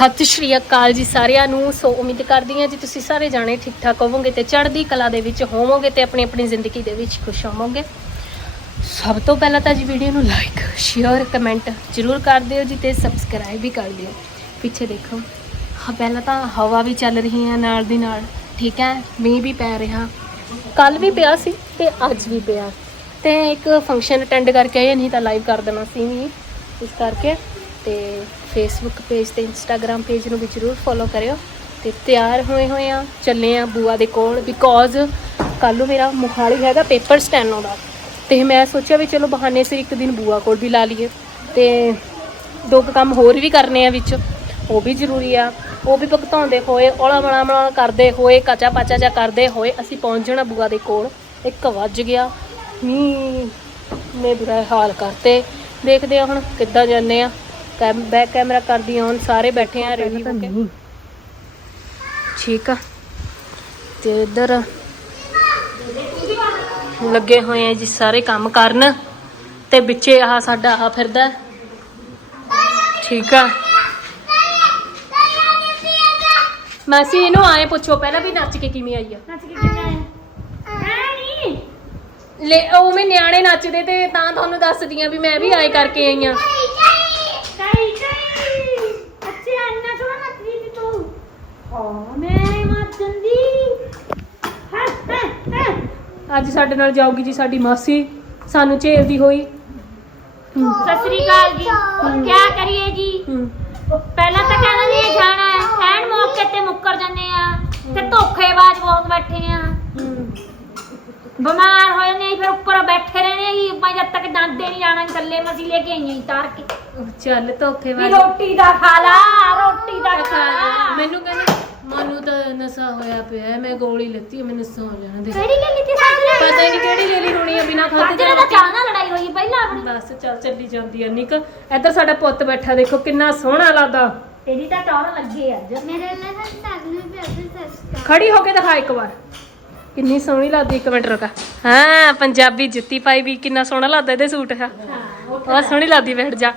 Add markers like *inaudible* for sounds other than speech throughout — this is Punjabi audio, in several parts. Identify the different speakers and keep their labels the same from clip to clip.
Speaker 1: ਸਤਿ ਸ਼੍ਰੀ ਅਕਾਲ ਜੀ ਸਾਰਿਆਂ ਨੂੰ। ਸੋ ਉਮੀਦ ਕਰਦੀ ਹਾਂ ਜੀ ਤੁਸੀਂ ਸਾਰੇ ਜਾਣੇ ਠੀਕ ਠਾਕ ਹੋਵੋਗੇ ਤੇ ਚੜ੍ਹਦੀ ਕਲਾ ਦੇ ਵਿੱਚ ਹੋਵੋਗੇ ਤੇ ਆਪਣੀ ਆਪਣੀ ਜ਼ਿੰਦਗੀ ਦੇ ਵਿੱਚ ਖੁਸ਼ ਹੋਵੋਗੇ। ਸਭ ਤੋਂ ਪਹਿਲਾਂ ਤਾਂ ਜੀ ਵੀਡੀਓ ਨੂੰ ਲਾਈਕ ਸ਼ੇਅਰ ਕਮੈਂਟ ਜ਼ਰੂਰ ਕਰ ਦਿਓ ਜੀ ਤੇ ਸਬਸਕ੍ਰਾਈਬ ਵੀ ਕਰ ਦਿਓ। ਪਿੱਛੇ ਦੇਖੋ, ਹਾਂ ਪਹਿਲਾਂ ਤਾਂ ਹਵਾ ਵੀ ਚੱਲ ਰਹੀ ਹੈ ਨਾਲ ਦੀ ਨਾਲ, ਠੀਕ ਹੈ, ਮੀਂਹ ਵੀ ਪੈ ਰਿਹਾ। ਕੱਲ ਵੀ ਪਿਆ ਸੀ ਤੇ ਅੱਜ ਵੀ ਪਿਆ। ਤੇ ਇੱਕ ਫੰਕਸ਼ਨ ਅਟੈਂਡ ਕਰਕੇ ਆਏ, ਨਹੀਂ ਤਾਂ ਲਾਈਵ ਕਰ ਦੇਣਾ ਸੀ ਵੀ। ਇਸ ਕਰਕੇ ਤੇ ਫੇਸਬੁੱਕ ਪੇਜ ਤੇ ਇੰਸਟਾਗ੍ਰam ਪੇਜ ਨੂੰ ਵੀ ਜਰੂਰ ਫੋਲੋ ਕਰਿਓ ਤੇ ਤਿਆਰ ਹੋਏ ਹੋਏ ਆ, ਚੱਲੇ ਆ ਬੂਆ ਦੇ ਕੋਲ ਬਿਕੋਜ਼ ਕੱਲ ਨੂੰ ਮੇਰਾ ਮੋਹਾਲੀ ਹੈਗਾ ਪੇਪਰ ਸਟੈਨੋ ਦਾ ਤੇ ਮੈਂ ਸੋਚਿਆ ਵੀ ਚਲੋ ਬਹਾਨੇ ਸਿਰ ਇੱਕ ਦਿਨ ਬੂਆ ਕੋਲ ਵੀ ਲਾ ਲਈਏ ਤੇ ਦੋ ਕੁ ਕੰਮ ਹੋਰ ਵੀ ਕਰਨੇ ਆ ਵਿੱਚ, ਉਹ ਵੀ ਜ਼ਰੂਰੀ ਆ। ਉਹ ਵੀ ਭੁਗਤਾਉਂਦੇ ਹੋਏ, ਔਲਾ ਮਲਾ ਮਲਾ ਕਰਦੇ ਹੋਏ, ਕਚਾ ਪਾਚਾ ਜਾ ਕਰਦੇ ਹੋਏ ਅਸੀਂ ਪਹੁੰਚ ਜਾਣਾ ਬੂਆ ਦੇ ਕੋਲ। 1 ਵੱਜ ਗਿਆ, ਮੀਂਹ ਨੇ ਬੁਰਾ ਹਾਲ ਕਰਤੇ। ਦੇਖਦੇ ਆ ਹੁਣ ਕਿੱਦਾਂ ਜਾਂਦੇ ਆ। ਕੈਮ ਬੈਕ ਕੈਮਰਾ ਕਰਦੀ ਆ ਹੁਣ ਸਾਰੇ ਬੈਠੇ ਆ ਰੈਡੀ ਹੋ ਕੇ। ਠੀਕ ਆ। ਤੇ ਇੱਧਰ ਲੱਗੇ ਹੋਏ ਆ ਜੀ ਸਾਰੇ ਕੰਮ ਕਰਨ। ਤੇ ਵਿੱਚੇ ਆਹ ਸਾਡਾ ਆ ਫਿਰਦਾ। ਠੀਕ ਆ। ਮਾਸੀ ਇਹਨੂੰ ਆਏ ਪੁੱਛੋ ਪਹਿਲਾਂ ਵੀ ਨੱਚ ਕੇ ਕਿਵੇਂ ਆਈ ਆ?
Speaker 2: ਨੱਚ ਕੇ ਕਿਵੇਂ ਆਏ?
Speaker 1: ਲੈ ਉਹ ਮੈਂ ਨਿਆਣੇ ਨੱਚਦੇ ਤੇ ਤਾਂ ਤੁਹਾਨੂੰ ਦੱਸਦੀ ਆ ਵੀ ਮੈਂ ਵੀ ਆਏ ਕਰਕੇ ਆਈ ਆ
Speaker 2: ਕਾਈ ਕਾਈ ਅੱਛਾ ਅੰਨਾ ਥੋੜਾ ਨੱਚਦੀ ਸੀ ਤੂੰ ਹਾਂ ਮੈਂ ਮੱਚੰਦੀ ਹਾਂ ਹਾਂ ਹਾਂ।
Speaker 1: ਅੱਜ ਸਾਡੇ ਨਾਲ ਜਾਊਗੀ ਜੀ ਸਾਡੀ ਮਾਸੀ। ਸਾਨੂੰ ਝੇਲਦੀ ਹੋਈ।
Speaker 2: ਸਤਿ ਸ੍ਰੀ ਅਕਾਲ ਜੀ। ਕੀ ਕਰੀਏ ਜੀ। ਪਹਿਲਾਂ ਤਾਂ ਕਹਿੰਦਾ ਨਹੀਂ ਜਾਣਾ ਹੈ। ਐਨ ਮੌਕੇ ਤੇ ਮੁੱਕਰ ਜਾਂਦੇ ਆ। ਤੇ ਧੋਖੇਬਾਜ਼ ਬਹੁਤ ਬੈਠੇ ਆ। ਬਿਮਾਰ ਹੋਏ ਨੇ ਫਿਰ ਉੱਪਰ ਬੈਠੇ ਰਹਿਣੇ ਜੀ। ਮੈਂ ਜਦ ਤੱਕ ਜਾਂਦੇ ਨਹੀਂ ਜਾਣਾ ਥੱਲੇ ਮਸੀ ਲੈ ਕੇ ਆਈਆਂ ਤਾਰ ਕੇ।
Speaker 1: ਚੱਲ ਧੋਖੇ
Speaker 2: ਵੀ ਰੋਟੀ ਦਾ ਖਾ ਲਾ ਰੋਟੀ ਦਾ ਖਾ ਲਾ।
Speaker 1: ਮੈਨੂੰ ਕਹਿੰਦੀ ਮਨੂੰ ਤਾਂ ਨਸ਼ਾ ਹੋਇਆ ਪਿਆ ਹੈ, ਮੈਂ ਗੋਲੀ ਲੱਤੀ ਹੈ, ਮੈਨੂੰ ਸੌ ਲੈਣ ਦੇ
Speaker 2: ਕਿਹੜੀ ਗੱਲ ਇੱਥੇ ਸਾਜਰੇ
Speaker 1: ਪਤਾ ਹੀ ਨਹੀਂ ਕਿਹੜੀ ਲੈ ਲਈ ਹੋਣੀ ਆ ਬਿਨਾ ਖਾਤੇ
Speaker 2: ਸਾਜਰੇ ਦਾ ਚਾਹ ਨਾਲ ਲੜਾਈ ਹੋਈ ਪਹਿਲਾਂ ਆਪਣੀ।
Speaker 1: ਬਸ ਚੱਲ ਚੱਲੀ ਜਾਂਦੀ ਆ ਨਿਕ। ਇੱਧਰ ਸਾਡਾ ਪੁੱਤ ਬੈਠਾ ਦੇਖੋ ਕਿੰਨਾ ਸੋਹਣਾ ਲੱਗਦਾ।
Speaker 2: ਤੇਰੀ ਤਾਂ ਟੌਰ ਲੱਗੇ ਅੱਜ
Speaker 3: ਮੇਰੇ ਨਾਲ ਸਾਗਨੇ ਪਿਆਸੇ ਸਸਤਾ
Speaker 1: ਖੜੀ ਹੋ ਕੇ ਦਿਖਾ ਇੱਕ ਵਾਰ। ਕਿੰਨੀ ਸੋਹਣੀ ਲੱਗਦੀ ਇੱਕ ਮਿੰਟ ਰੁਕਾ। ਹਾਂ ਪੰਜਾਬੀ ਜੁੱਤੀ ਪਾਈ ਵੀ ਕਿੰਨਾ ਸੋਹਣਾ ਲੱਗਦਾ ਇਹਦੇ ਸੂਟ ਆ। ਬਹੁਤ ਸੋਹਣੀ ਲੱਗਦੀ ਬੈਠ ਜਾ।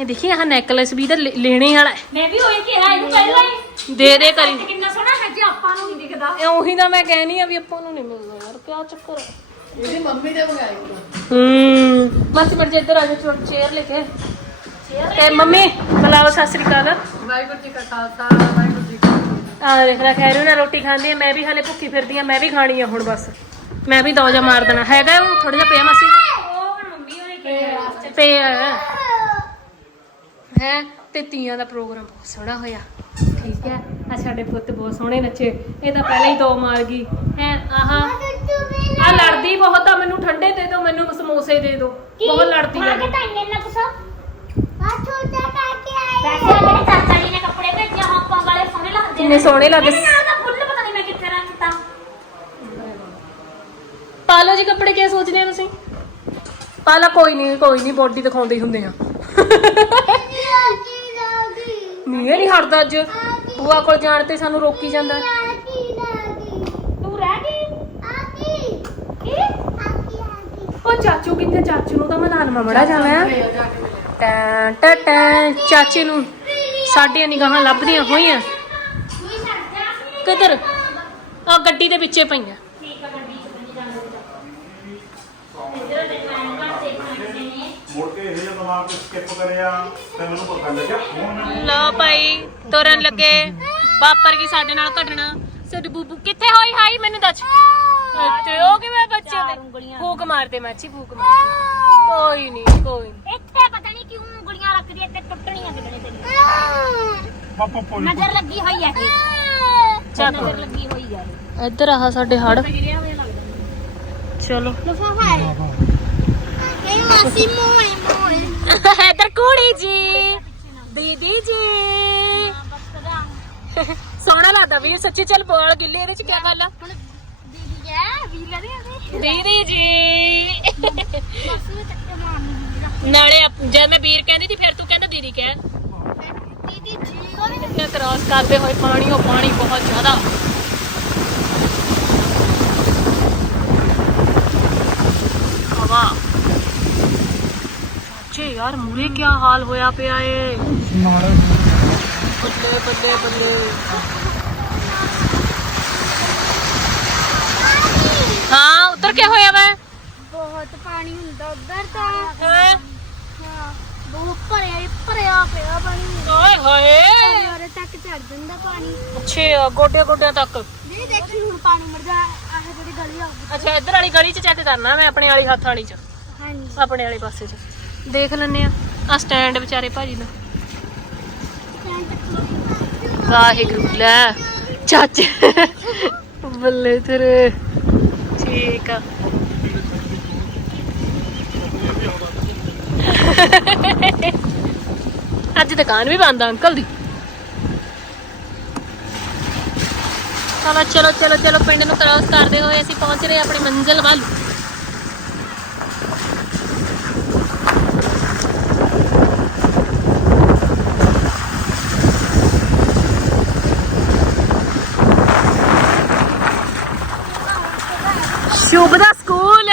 Speaker 1: ਇਹ ਦੇਖੀ ਆਹ ਨੈਕਲੇਸ ਵੀ ਤਾਂ ਲੈਣੇ ਵਾਲਾ ਹੈ।
Speaker 2: ਮੈਂ ਵੀ ਹੋਏ ਕਿਹਾ ਇਹਨੂੰ ਪਹਿਲਾਂ ਹੀ।
Speaker 1: ਦੇ ਦੇ ਕਰੀ।
Speaker 2: ਤੇ ਕਿੰਨਾ ਸੋਹਣਾ ਹੈ ਜੀ ਆਪਾਂ ਨੂੰ ਨਹੀਂ ਦਿਖਦਾ।
Speaker 1: ਇਹ ਉਹੀ ਤਾਂ ਮੈਂ ਕਹਿਣੀ ਆ ਵੀ ਆਪਾਂ ਨੂੰ ਨਹੀਂ ਮਿਲਦਾ ਯਾਰ ਕਿਆ ਚੱਕਰ ਹੈ
Speaker 4: ਇਹਦੀ ਮੰਮੀ ਦੇ ਮੰਗਾਈ
Speaker 1: ਹੂੰ। ਮਾਸੀ ਮਰ ਜੇ ਇੱਧਰ ਆ ਜਾ ਚੇਅਰ ਲੈ ਕੇ। ਤੇ ਮੰਮੀ ਬੁਲਾਓ ਸਤਿ ਸ੍ਰੀ ਅਕਾਲ।
Speaker 4: ਵਾਹਿਗੁਰੂ ਜੀ ਕਾ ਖਾਲਸਾ ਵਾਹਿਗੁਰੂ ਜੀ ਕੀ ਫਤਿਹ।
Speaker 1: ਆ ਦੇਖ ਲੈ ਖੈਰੂ ਨਾਲ ਰੋਟੀ ਖਾਂਦੀ ਆ ਮੈਂ ਵੀ ਹਲੇ ਭੁੱਖੀ ਫਿਰਦੀ ਆ ਮੈਂ ਵੀ ਖਾਣੀ ਆ ਹੁਣ ਬਸ। ਮੈਂ ਵੀ ਦੋ ਜਾ ਮਾਰ ਦੇਣਾ। ਹੈਗਾ ਉਹ ਥੋੜਾ ਜਿਹਾ ਪਿਆ ਮਾਸੀ?
Speaker 2: ਉਹ ਹੁਣ ਮੰਮੀ ਹੋਰੇ ਕਿਹਾ।
Speaker 1: ਪਿਆ। ਹੈ ਤੇ ਤੀਆਂ ਦਾ ਪ੍ਰੋਗਰਾਮ ਬਹੁਤ ਸੋਹਣਾ ਹੋਇਆ। ਠੀਕ ਹੈ ਆ ਸਾਡੇ ਪੁੱਤ ਬਹੁਤ ਸੋਹਣੇ ਨੱਚੇ। ਇਹ ਤਾਂ ਪਹਿਲਾਂ ਹੀ ਦੋ ਮਾਰ ਗਈ। ਹੈ ਆਹਾ ਆ ਲੜਦੀ ਬਹੁਤ ਆ ਮੈਨੂੰ ਠੰਡੇ ਦੇ ਦਿਓ ਮੈਨੂੰ ਸਮੋਸੇ ਦੇ ਦਿਓ। ਬਹੁਤ ਲੜਦੀ ਆ।
Speaker 2: ਕੇ ਤਾਂ ਇੰਨੇ ਨਾ ਕੁਛ
Speaker 3: ਆ ਛੋਟਾ ਕਾਕੇ ਆਏ
Speaker 2: ਵੈਸੇ ਮੇਰੇ ਚਾਚਾ ਜੀ ਨੇ ਕੱਪੜੇ ਭੇਜੇ ਹਾਂਪਾਂ ਵਾਲੇ ਸੋਹਣੇ ਲੱਗਦੇ
Speaker 1: ਕਿੰਨੇ ਸੋਹਣੇ ਲੱਗਦੇ।
Speaker 2: ਇਹਦੇ ਨਾਲ ਦਾ ਫੁੱਲ ਪਤਾ ਨਹੀਂ ਮੈਂ ਕਿੱਥੇ ਰੱਖਤਾ
Speaker 1: ਪਾ ਲਓ ਜੀ ਕੱਪੜੇ ਕੀ ਸੋਚਦੇ ਆ ਤੁਸੀਂ? ਪਾ ਲਾ ਕੋਈ ਨਹੀਂ ਕੋਈ ਨਹੀਂ ਬੋਡੀ ਦਿਖਾਉਂਦੇ ਹੀ ਹੁੰਦੇ ਆ। ਮੀਂਹ ਨਹੀਂ ਹਟਦਾ ਅੱਜ। ਬੂਆ ਕੋਲ ਜਾਣ ਤੇ ਸਾਨੂੰ ਰੋਕੀ ਜਾਂਦਾ।
Speaker 2: ਤੂੰ ਰਹਿ ਗਈ?
Speaker 1: ਉਹ ਚਾਚੂ ਕਿੱਥੇ? ਚਾਚੂ ਨੂੰ ਤਾਂ ਮੈਂ ਨਾਲ ਮਮੜਾ ਜਾਣਾ।
Speaker 4: ਮਿਲੇ
Speaker 1: ਟੈਂ ਟੈਂ ਟੈਂ ਚਾਚੇ ਨੂੰ। ਸਾਡੀਆਂ ਨਿਗਾਹਾਂ ਲੱਭਦੀਆਂ ਹੋਈਆਂ। ਕਿੱਧਰ? ਆ ਗੱਡੀ ਦੇ ਵਿੱਚੇ ਪਈਆਂ
Speaker 5: ਮੁੜ ਕੇ ਇਹ ਜਦੋਂ ਦਿਮਾਗ ਤੋਂ ਸਕਿਪ ਕਰਿਆ ਤੇ ਮੈਨੂੰ ਪਤਾ ਲੱਗਿਆ ਹੁਣ ਮੈਨੂੰ
Speaker 1: ਲੋ ਭਾਈ ਤੁਰਨ ਲੱਗੇ। ਬਾਪਰ ਕੀ ਸਾਡੇ ਨਾਲ ਘਟਣਾ। ਸਾਡੀ ਬੂਬੂ ਕਿੱਥੇ ਹੋਈ ਹਾਈ ਮੈਨੂੰ ਦੱਸ। ਤੇ ਉਹ ਕਿਵੇਂ ਬੱਚੇ ਦੇ। ਫੂਕ ਮਾਰਦੇ ਮਾਚੀ ਫੂਕ ਮਾਰ ਕੋਈ ਨਹੀਂ ਕੋਈ ਨੀ।
Speaker 2: ਇੱਥੇ ਪਤਾ ਨਹੀਂ ਕਿਉਂ ਉਂਗਲੀਆਂ ਰੱਖਦੀ ਇੱਥੇ ਟੁੱਟਣੀਆਂ ਕਿਦਣੇ ਤੇਰੀਆਂ
Speaker 5: ਪਾਪਾ ਪੋਲੀ
Speaker 2: ਨਜ਼ਰ ਲੱਗੀ ਹੋਈ ਹੈ ਇਹ
Speaker 1: ਚੱਕ।
Speaker 2: ਨਜ਼ਰ ਲੱਗੀ ਹੋਈ ਹੈ
Speaker 1: ਇੱਧਰ ਆਹ ਸਾਡੇ ਹੜ।
Speaker 2: ਗਿਰਿਆ ਹੋਇਆ ਲੱਗਦਾ।
Speaker 1: ਚਲੋ।
Speaker 3: ਲਫਾਫਾ ਹੈ। ਇਹ ਮਾਸੀ ਮੋਏ
Speaker 1: ਇੱਧਰ ਕੁੜੀ ਜੀ। ਦੀਦੀ ਜੀ। ਸੋਹਣਾ ਲੱਗਦਾ ਵੀਰ ਸੱਚੀ ਚੱਲ ਬੋਲ ਗਿੱਲੇ ਇਹਦੇ ਚ ਕੀ ਗੱਲ ਆ?
Speaker 3: ਦੀਦੀ ਹੈ
Speaker 1: ਜੀ।
Speaker 3: ਮਾਸੀ ਨੇ ਚੱਕੇ ਮਾਰਨੀ ਵੀਰਾ
Speaker 1: ਨਾਲੇ ਜਦ ਮੈਂ ਵੀਰ ਕਹਿੰਦੀ ਸੀ ਫਿਰ ਤੂੰ ਕਹਿੰਦਾ ਦੀਦੀ ਕਹਿ।
Speaker 3: ਦੀਦੀ ਜੀ ਉਹਨੇ
Speaker 1: ਇੱਥੇ ਕ੍ਰਾਸ ਕਰਦੇ ਹੋਏ ਪਾਣੀ ਉਹ ਪਾਣੀ ਬਹੁਤ ਜ਼ਿਆਦਾ। ਹਵਾ ਚਾਚੇ ਯਾਰ ਮੂਰੇ ਕੀ ਹਾਲ ਹੋਇਆ ਪਿਆ ਏ? ਬੱਲੇ ਬੱਲੇ ਬੱਲੇ। ਹਾਂ ਉਧਰ ਕੀ ਹੋਇਆ ਵਾ?
Speaker 3: ਬਹੁਤ ਪਾਣੀ ਹੁੰਦਾ ਉੱਧਰ ਤਾਂ।
Speaker 1: ਹਾਂ?
Speaker 3: ਹਾਂ ਬਹੁਤ ਭਰਿਆ ਭਰਿਆ ਪਿਆ ਪਾਣੀ।
Speaker 1: ਓਏ ਹੋਏ।
Speaker 3: ਉਰੇ ਤੱਕ ਚੜ ਜਾਂਦਾ ਪਾਣੀ।
Speaker 1: ਅੱਛਾ ਗੋਡੇ ਗੋਡਿਆਂ ਤੱਕ।
Speaker 3: ਨਹੀਂ ਦੇਖੀ ਹੁਣ ਪਾਣੀ ਮਰ ਜਾ ਆਹ ਜਿਹੜੀ ਗਲੀ ਆਊਗੀ
Speaker 1: ਅੱਛਾ ਇੱਧਰ ਵਾਲੀ ਗਲੀ 'ਚ ਚੈੱਕ ਕਰਨਾ ਮੈਂ ਆਪਣੇ ਵਾਲੀ ਹੱਥ ਵਾਲੀ 'ਚ।
Speaker 3: ਹਾਂਜੀ।
Speaker 1: ਆਪਣੇ ਵਾਲੇ ਪਾਸੇ 'ਚ। ਦੇਖ ਲੈਨੇ ਆ। ਆ ਸਟੈਂਡ ਵਿਚਾਰੇ ਭਾਜੀ ਦਾ। ਵਾਹਿਗੁਰੂ, ਲੈ। ਚਾਚੇ। ਬੱਲੇ ਤੇਰੇ। ਠੀਕ ਆ। ਅੱਜ ਦੁਕਾਨ ਵੀ ਬੰਦ ਆ ਅੰਕਲ ਦੀ। ਚਲੋ ਚਲੋ ਚਲੋ ਚਲੋ, ਪਿੰਡ ਨੂੰ ਕ੍ਰਾਸ ਕਰਦੇ ਹੋਏ ਅਸੀਂ ਪਹੁੰਚ ਰਹੇ ਆਪਣੀ ਮੰਜ਼ਿਲ ਵੱਲ ਸ਼ੁਭ ਦਾ ਸਕੂਲ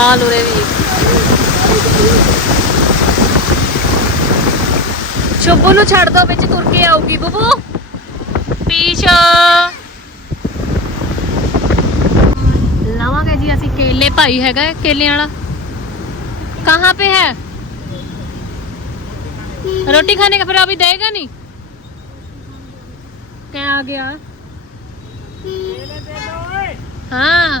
Speaker 1: ਹੂੰ ਹਾਲ ਉਰੇ ਵੀ ਸ਼ੁਭੂ ਨੂੰ ਛੱਡ ਦੋ ਵਿੱਚ ਤੁਰ ਕੇ ਆਊਗੀ ਬੁਬੂ ਪੀਛ ਲਾਵਾਂਗੇ ਜੀ ਅਸੀਂ ਕੇਲੇ ਭਾਈ ਹੈਗਾ ਹੈ, ਕੇਲਿਆਂ ਵਾਲਾ ਕਹਾਂ पे है रोटी खाने का फिर अभी देगा नहीं क्या आ गया हाँ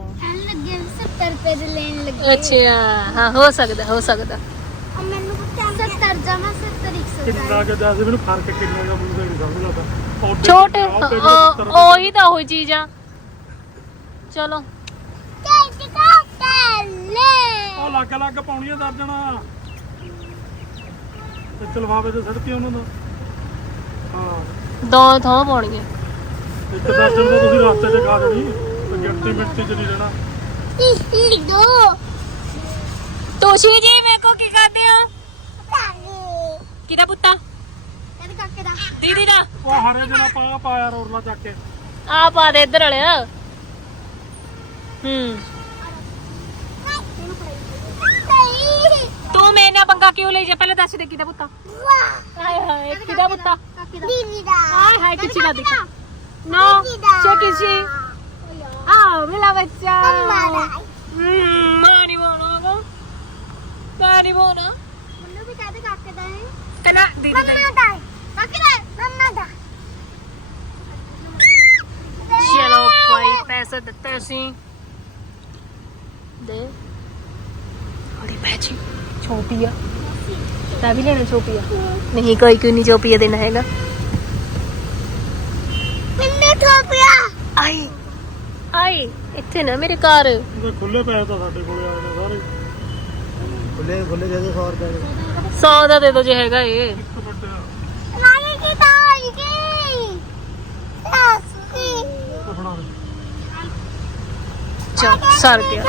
Speaker 2: 70 ਰੁਪਏ
Speaker 5: ਦੇ
Speaker 3: ਲੈਣ ਲੱਗੇ
Speaker 1: ਅੱਛਾ ਹਾਂ ਹੋ ਸਕਦਾ ਹੋ ਸਕਦਾ।
Speaker 3: ਆ ਮੈਨੂੰ ਪੁੱਛਿਆ 70 ਜਮਾ 70 140
Speaker 5: ਕਿੰਨਾ ਕਿ ਦੱਸ ਮੈਨੂੰ ਫ਼ਰਕ ਕਿੰਨਾ ਦਾ ਮੈਨੂੰ ਤਾਂ ਨਹੀਂ ਸਮਝ ਲੱਗਦਾ। ਉਹਦੇ
Speaker 1: ਛੋਟੇ
Speaker 5: ਆਹ ਤੇ
Speaker 1: ਉਹ-
Speaker 5: ਸੱਤਰ
Speaker 1: ਉਹੀ ਤਾਂ ਉਹੀ ਚੀਜ਼ ਆ। ਚਲੋ।
Speaker 3: ਟਿਕਾ ਲੈ
Speaker 5: ਉਹ ਲੱਗ ਲੱਗ ਪਾਉਣੀ ਆ ਦਰਜਣਾ ਤੇ ਚਲਵਾਵੇ ਤੇ ਸੜਕੀ ਉਹਨਾਂ ਦਾ। ਹਾਂ।
Speaker 1: ਦੋ ਥਾਂ ਪਾਉਣਗੇ
Speaker 5: ਇੱਕ ਦਰਜਨ ਤਾਂ ਤੁਸੀਂ ਰਸਤੇ 'ਚ ਖਾ ਦੇਣੀ ਤੇ ਗਿਣਤੀ ਮਿੰਟੀ 'ਚ ਨਹੀਂ ਰਹਿਣਾ।
Speaker 3: ਦੋ
Speaker 1: ਤੁਸੀਂ ਜੀ ਮੇਰੇ ਕੋ ਕੀ ਕਰਦੇ ਹੋ
Speaker 3: ਤਾਰੇ
Speaker 1: ਕਿਹਦਾ ਪੁੱਤਾ
Speaker 3: ਇਹਦੇ ਕਾਕੇ ਦਾ
Speaker 1: ਦੀਦੀ ਦਾ
Speaker 5: ਉਹ ਹਰੇ ਜਣਾ ਪਾ ਪਾਇਆ ਰੋਰਲਾ ਚੱਕ ਕੇ
Speaker 1: ਆ ਪਾ ਦੇ ਇੱਧਰ ਵਾਲਿਆ ਹੂੰ
Speaker 3: ਨਹੀਂ
Speaker 1: ਤੂੰ ਮੇਰੇ ਨਾਲ ਪੰਗਾ ਕਿਉਂ ਲਈ ਜਾ ਪਹਿਲੇ ਦੱਸ ਦੇ ਕਿਹਦਾ ਪੁੱਤਾ
Speaker 3: ਵਾਹ
Speaker 1: ਹਾਏ ਹਾਏ ਕਿਹਦਾ ਪੁੱਤਾ
Speaker 3: ਕਾਕੇ ਦਾ ਦੀਦੀ ਦਾ
Speaker 1: ਹਾਏ ਹਾਏ ਕਿੱਚੀ ਦਾ ਦੇਖੋ ਨੋ
Speaker 3: ਦੀਦੀ ਦਾ
Speaker 1: ਚੋ ਕਿਸੀ ਆ ਮੇਰਾ ਬੱਚਾ।
Speaker 3: ਮੰਮਾ ਦਾ।
Speaker 1: ਹਮ, ਮਾਂ ਨਹੀਂ ਬੋਣਾ ਮਾਂ ਨਹੀਂ ਬੋਣਾ
Speaker 3: ਮੈਨੂੰ ਵੀ ਕਹਦੇ ਕਾਕੇ ਦਾ ਹੈ।
Speaker 1: ਦੀਦੀ ਦਾ
Speaker 3: ਮੰਮਾ ਦਾ ਕਾਕੇ ਦਾ ਮੰਮਾ ਦਾ।
Speaker 1: ਚਲੋ ਭਾਈ ਪੈਸੇ ਦਿੱਤੇ ਅਸੀਂ। ਦੇ। ਉਹਦੀ ਪੈਚੀ ਛੋਟੀ ਆ। ਤਾਂ ਵੀ ਲੈਣਾ ਛੋਟੀ ਆ। ਨਹੀਂ ਕੋਈ ਕੋਈ ਨਹੀਂ ਛੋਟੀ ਦੇਣਾ ਹੈਗਾ।
Speaker 3: ਮੈਨੂੰ ਠੋਪਿਆ
Speaker 1: ਆਈ। ਆਏ ਇੱਥੇ ਨਾ ਮੇਰੇ ਘਰ
Speaker 5: ਖੁੱਲੇ ਪੈਸੇ ਤਾਂ ਸਾਡੇ ਕੋਲੇ ਆਏ ਨੇ ਸਾਰੇ
Speaker 6: ਖੁੱਲੇ ਖੁੱਲੇ ਦੇ ਦੇ 100 ਰੁਪਏ
Speaker 1: 100 ਦਾ ਦੇ ਦੋ ਜੇ ਹੈਗਾ
Speaker 5: ਏ
Speaker 3: ਲਾਈ ਕੀ ਤਾਈ ਕੀ ਸਾਸੀ
Speaker 1: ਚਲ ਸਰ ਗਿਆ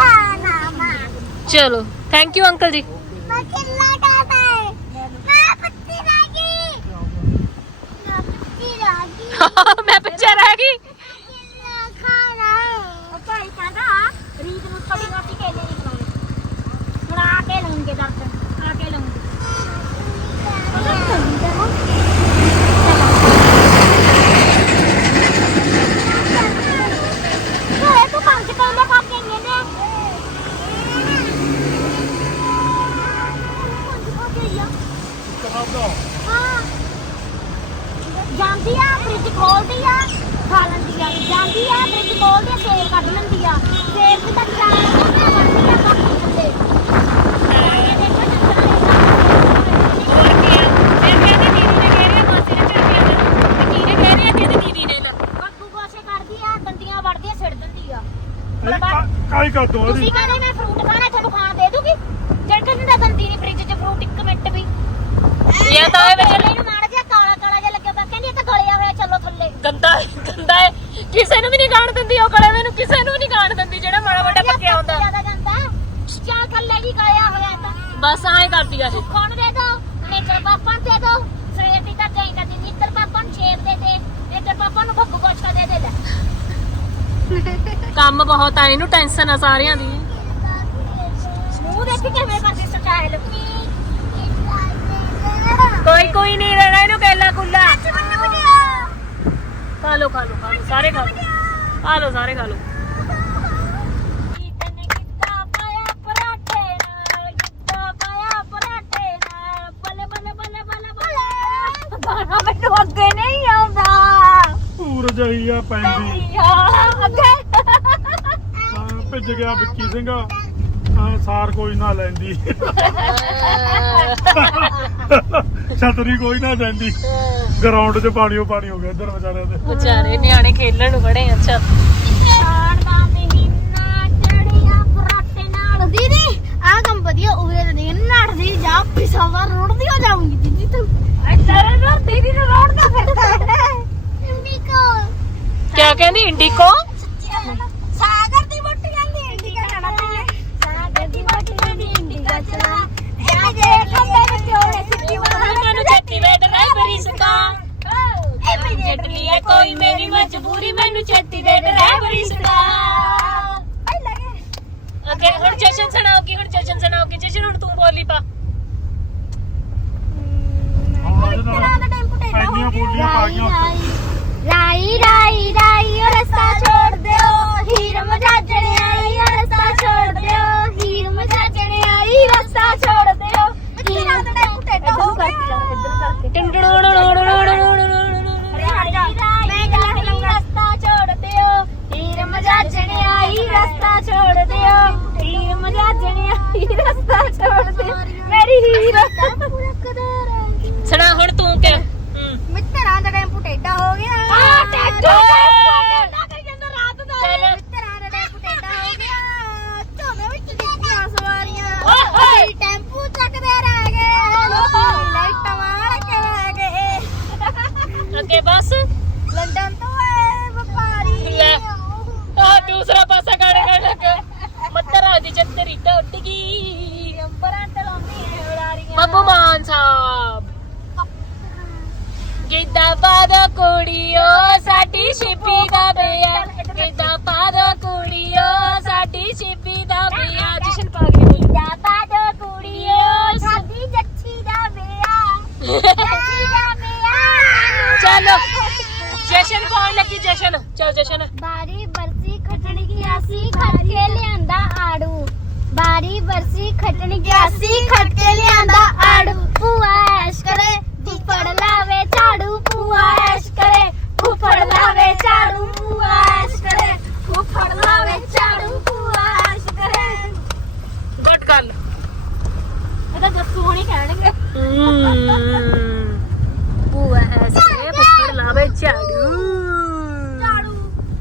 Speaker 1: ਚਲੋ ਥੈਂਕ ਯੂ ਅੰਕਲ ਜੀ
Speaker 3: ਮੈਂ ਕਿੱਲਾ ਡਾਟਾ ਹੈ ਮੈਂ ਪੱਤੀ
Speaker 1: ਰਹਿ ਗਈ
Speaker 2: ਮੈਂ ਪੱਤੀ ਰਹਿ ਗਈ ਮੈਂ ਪੱਤੀ ਰਹਿ ਗਈ ਆ ਕੇ ਲਾਉਂਗੇ ਡਾਕਟਰ ਆ ਕੇ ਲਾਉਂਗੇ
Speaker 3: ਹੋਏ ਤੂੰ ਪੰਜ ਕੋਲੇ
Speaker 2: ਕਦੋਂ
Speaker 5: ਦੀ
Speaker 2: ਤੁਸੀਂ
Speaker 1: ਕੰਮ ਬਹੁਤ ਆ ਇਹਨੂੰ ਟੈਨਸ਼ਨ ਆ ਸਾਰਿਆਂ ਦੀ। ਕੋਈ ਕੋਈ ਨਹੀਂ ਰਹਿਣਾ ਇਹਨੂੰ ਕਹਿਲਾ ਕੁੱਲਾ। ਖਾ ਲੋ ਸਾਰੇ ਖਾ ਲੋ ਸਾਰੇ ਖਾ ਲੋ
Speaker 2: ਮੈਨੂੰ ਅੱਗੇ ਨਹੀਂ ਆਉਂਦਾ।
Speaker 5: ਪੂਰ ਜਈਆ ਪੈਂਦੀ
Speaker 2: ਅੱਗੇ
Speaker 5: ਭੁੱਜ ਗਿਆ ਵਿੱਕੀ ਸਿੰਘ। ਸਾਰ ਕੋਈ ਨਾ ਲੈਂਦੀ। ਛਤਰੀ ਕੋਈ ਨਾ ਲੈਂਦੀ। ਗਰਾਊਂਡ 'ਚ ਪਾਣੀਓ ਪਾਣੀ ਹੋ ਗਿਆ ਇੱਧਰ ਵਿਚਾਰਿਆਂ ਦੇ।
Speaker 1: ਵਿਚਾਰੇ ਨਿਆਣੇ ਖੇਲਣ ਨੂੰ ਬੜੇ ਅੱਛਾ। ਕਹਿੰਦੀ ਇੰਡੀਕੋ? ਜਸ਼ਨ ਪਾਉਣ ਲੱਗੀ ਜਸ਼ਨ? ਚਲ ਜਸ਼ਨ।
Speaker 3: ਬਾਰੀ ਬਰਸੀ ਖਟਣ ਗਿਆ ਸੀ ਖੱਟ ਕੇ ਲਿਆਂਦਾ ਆੜੂ। ਬਾਰੀ ਬਰਸੀ ਖਟਣ ਗਿਆ ਸੀ ਖੱਟ ਕੇ ਲਿਆਂਦਾ ਆੜੂ। ਭੂਆ ਐਸ਼ ਕਰੇ ਫੁੱਫੜ ਲਾਵੇ ਝਾੜੂ। ਭੂਆ ਐਸ਼ ਕਰੇ ਫੁੱਫੜ ਲਾਵੇ ਝਾੜੂ। ਭੂਆ ਐਸ਼ ਕਰੇ ਫੁੱਫੜ ਲਾਵੇ ਝਾੜੂ। ਭੂਆ ਐਸ਼ ਕਰੇ।
Speaker 1: ਘਟ ਕਰ
Speaker 2: ਇਹਦਾ ਜੱਸੂ ਹੋਣੀ ਕਹਿਣਗੇ।
Speaker 1: ਭੂਆ ਐਸ਼ ਆਵੇ ਝਾੜੂ
Speaker 3: ਝਾੜੂ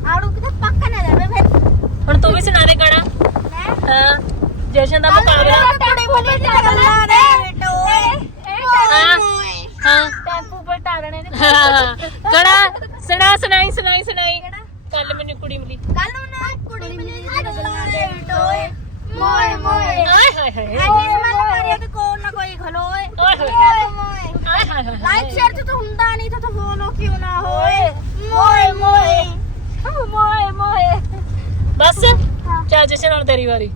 Speaker 3: ਆੜੂ ਕਿਤੇ ਪੱਕਾ ਨਾ ਜਾਵੇ ਫਿਰ
Speaker 1: ਹੁਣ ਤੂੰ ਵੀ ਸੁਣਾ ਦੇ ਹਾਂ ਜਸ਼ਨ ਦਾ ਮੁਕਾਬਲਾ
Speaker 3: ਟੈਂਪੂ ਪੁੱਲੇ ਚੱਲਣਾ ਨੇ
Speaker 1: ਹਾਂ
Speaker 2: ਟੈਂਪੂ ਪਰ ਟਾਰਣੇ ਨੇ
Speaker 1: ਹਾਂ ਸੁਣਾ ਸੁਣਾਈ ਸੁਣਾਈ ਸੁਣਾਈ ਕੱਲ ਮੈਨੂੰ ਕੁੜੀ ਮਿਲੀ
Speaker 3: ਕੱਲ ਨੂੰ ਨਾ ਕੁੜੀ ਮਿਲੀ ਚੱਲਣਾ ਦੇ ਟੋਏ ਮੋਏ ਮੋਏ
Speaker 1: ਹਾਏ ਹਾਏ ਹਾਏ ਲੈ ਜਸ਼ਨ ਤੇਰੀ ਵਾਰੀ।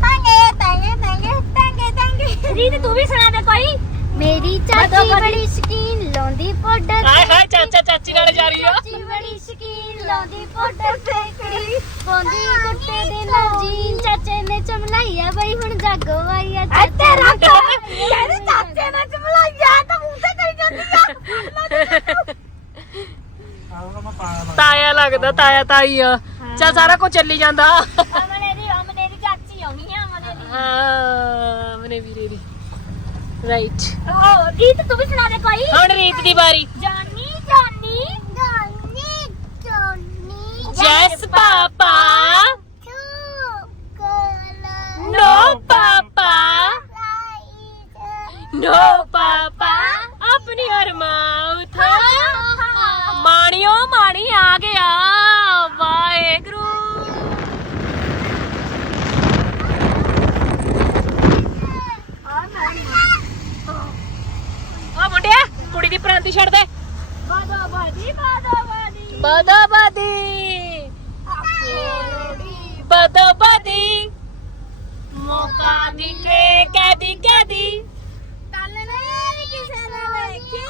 Speaker 3: ਤਾਂਗੇ ਤਾਂਗੇ ਤਾਂਗੇ ਤਾਂਗੇ ਤਾਂਗੇ।
Speaker 2: ਰੀਤ ਤੂੰ ਵੀ ਸੁਣਾ ਦੇ ਕੋਈ।
Speaker 3: ਮੇਰੀ ਚਾਚੀ ਬੜੀ ਸ਼ਕੀਨ ਲਾਉਂਦੀ ਪਾਊਡਰ
Speaker 1: ਹਾਏ ਹਾਏ ਚਾਚਾ ਚਾਚੀ ਨਾਲ ਜਾ ਰਹੀ ਆ
Speaker 3: ਚਾਚੀ ਬੜੀ ਸ਼ਕੀਨ ਲਾਉਂਦੀ ਪਾਊਡਰ ਫੇਕੜੀ ਪੌਂਦੀ ਕੁੱਤੇ ਦੇ ਨਾਲ ਜੀ ਚਾਚੇ ਨੇ ਚਮਲਾਈ ਬਈ ਹੁਣ ਜਾਗੋ ਆਈ ਆ ਚਾਚਾ
Speaker 2: ਰੱਖ ਕਹਿੰਦੇ ਚਾਚੇ ਨੇ ਚਮਲਾਈ ਤਾਂ ਮੂੰਹ ਤੇ ਕਰੀ ਜਾਂਦੀ ਆ।
Speaker 1: ਤਾਇਆ ਲੱਗਦਾ ਤਾਇਆ ਤਾਈ ਚਾ ਸਾਰਾ ਕੁਝ ਚੱਲੀ ਜਾਂਦਾ।
Speaker 2: ਅਮਨੇ ਦੀ ਅਮਨੇ ਦੀ ਚਾਚੀ ਆਉਣੀ ਆ ਅਮਨੇ ਦੀ
Speaker 1: ਹਾਂ ਮਨੇ ਵੀਰੇ ਦੀ ਰਾਈਟ
Speaker 2: ਓ ਰੀਤ ਤੂੰ ਵੀ ਸੁਣਾ ਦੇ ਕੋਈ।
Speaker 1: ਹੁਣ ਰੀਤ ਦੀ ਵਾਰੀ
Speaker 2: ਜਾਨੀ ਜਾਨੀ
Speaker 3: ਜੋਨੀ ਜੋਨੀ
Speaker 1: ਜੈਸ ਪਾਪਾ
Speaker 3: ਚੁਕਲਾ
Speaker 1: ਨੋ ਪਾਪਾ ਨੋ ਪਾਪਾ ਆਪਣੀ ਹਰ ਮਾਉਥ ਮਾਣਿਓ ਮਾਣੀ ਆ ਗਿਆ ਵਾਹਿਗੁਰੂ ਆ ਮੁੰਡਿਆ ਕੁੜੀ ਦੀ ਪ੍ਰਾਂਤੀ ਛੱਡ ਦੇ
Speaker 2: ਬਾਦਾ ਬਾਦੀ ਬਾਦਾ ਬਾਦੀ
Speaker 1: ਬਦਾਬਦੀ ਬਦਾਬਦੀ ਮੌਕਾ ਦੀ ਕੇ ਕਦੀ ਕਦੀ
Speaker 2: ਕੱਲ ਨੇ ਕਿਸੇ ਨੇ ਵੇਖੀ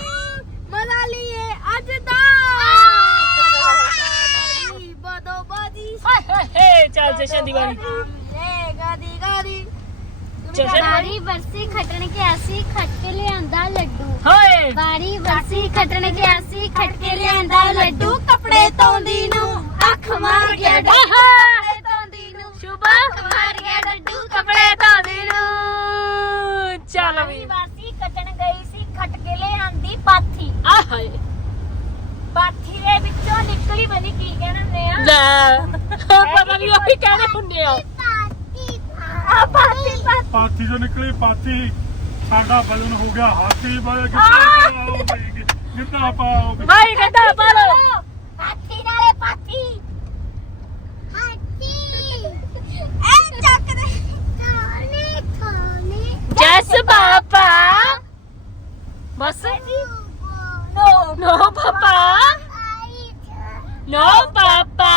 Speaker 2: ਮਜ਼ਾ ਲਈਏ ਅੱਜ ਦਾ ਬਦੋ ਬਾਦੀ
Speaker 1: ਹਾਏ ਹਾਏ ਹਾਏ ਚੱਲ ਜਸ਼ਨ ਦੀ ਵਾਰੀ
Speaker 2: ਲੈ ਗਾਦੀ ਗਾਦੀ
Speaker 1: ਜਸ਼ਨ
Speaker 3: ਬਾਰੀ ਬਰਸੀ ਖੱਟਣ ਕੇ ਅਸੀਂ ਖੱਟ ਕੇ ਲਿਆਂਦਾ ਲੱਡੂ ਬਾਰੀ ਬਰਸੀ ਖੱਟਣ ਕੇ ਅਸੀਂ ਖੱਟ ਕੇ ਲਿਆਂਦਾ ਲੱਡੂ
Speaker 2: ਕੱਪੜੇ ਧੋਂਦੀ ਨੂੰ। ਅੱਖ ਮਾਰ ਗਿਆ ਡੱਡੂ ਕੱਪੜੇ ਧੋਂਦੀ ਨੂੰ।
Speaker 1: ਸ਼ੁਭਾ
Speaker 3: ਮਾਰ ਗਿਆ ਲੱਡੂ
Speaker 1: ਕੱਪੜੇ ਧੋਦੀ ਨੂੰ। ਚੱਲ ਵੀ।
Speaker 2: ਵਾਸੀ ਕੱਟਣ ਗਈ ਸੀ ਖੱਟ ਕੇ ਲਿਆਂਦੀ ਪਾਥੀ।
Speaker 1: ਆ ਹਾਏ
Speaker 2: ਪਾਥੀ ਦੇ ਵਿੱਚੋਂ ਨਿਕਲੀ ਬਣੀ ਕੀ ਕਹਿੰਦੇ ਆ।
Speaker 1: ਲੈ। ਪਤਾ ਨਹੀਂ ਉਹ ਵੀ ਕਹਿੰਦੇ ਹੁੰਦੇ ਆ।
Speaker 2: ਪਾਥੀ ਪਾਥੀ
Speaker 5: ਪਾਥੀ। ਚੋਂ ਨਿਕਲੀ ਪਾਥੀ। ਸਾਡਾ ਵਜਨ ਹੋ ਗਿਆ ਹਾਥੀ ਬਾਇਆ ਕਿੱਦਾਂ ਪਾਓਗੇ ਕਿੱਦਾਂ ਪਾਓਗੇ।
Speaker 1: ਭਾਈ ਕਹਿੰਦਾ ਪਾਲੋ
Speaker 2: ਪਾਥੀ ਨਾਲੇ ਪਾਥੀ। ਐ ਚੱਕ ਦੇ।
Speaker 1: Yes papa bus.
Speaker 2: No
Speaker 1: no. Papa no papa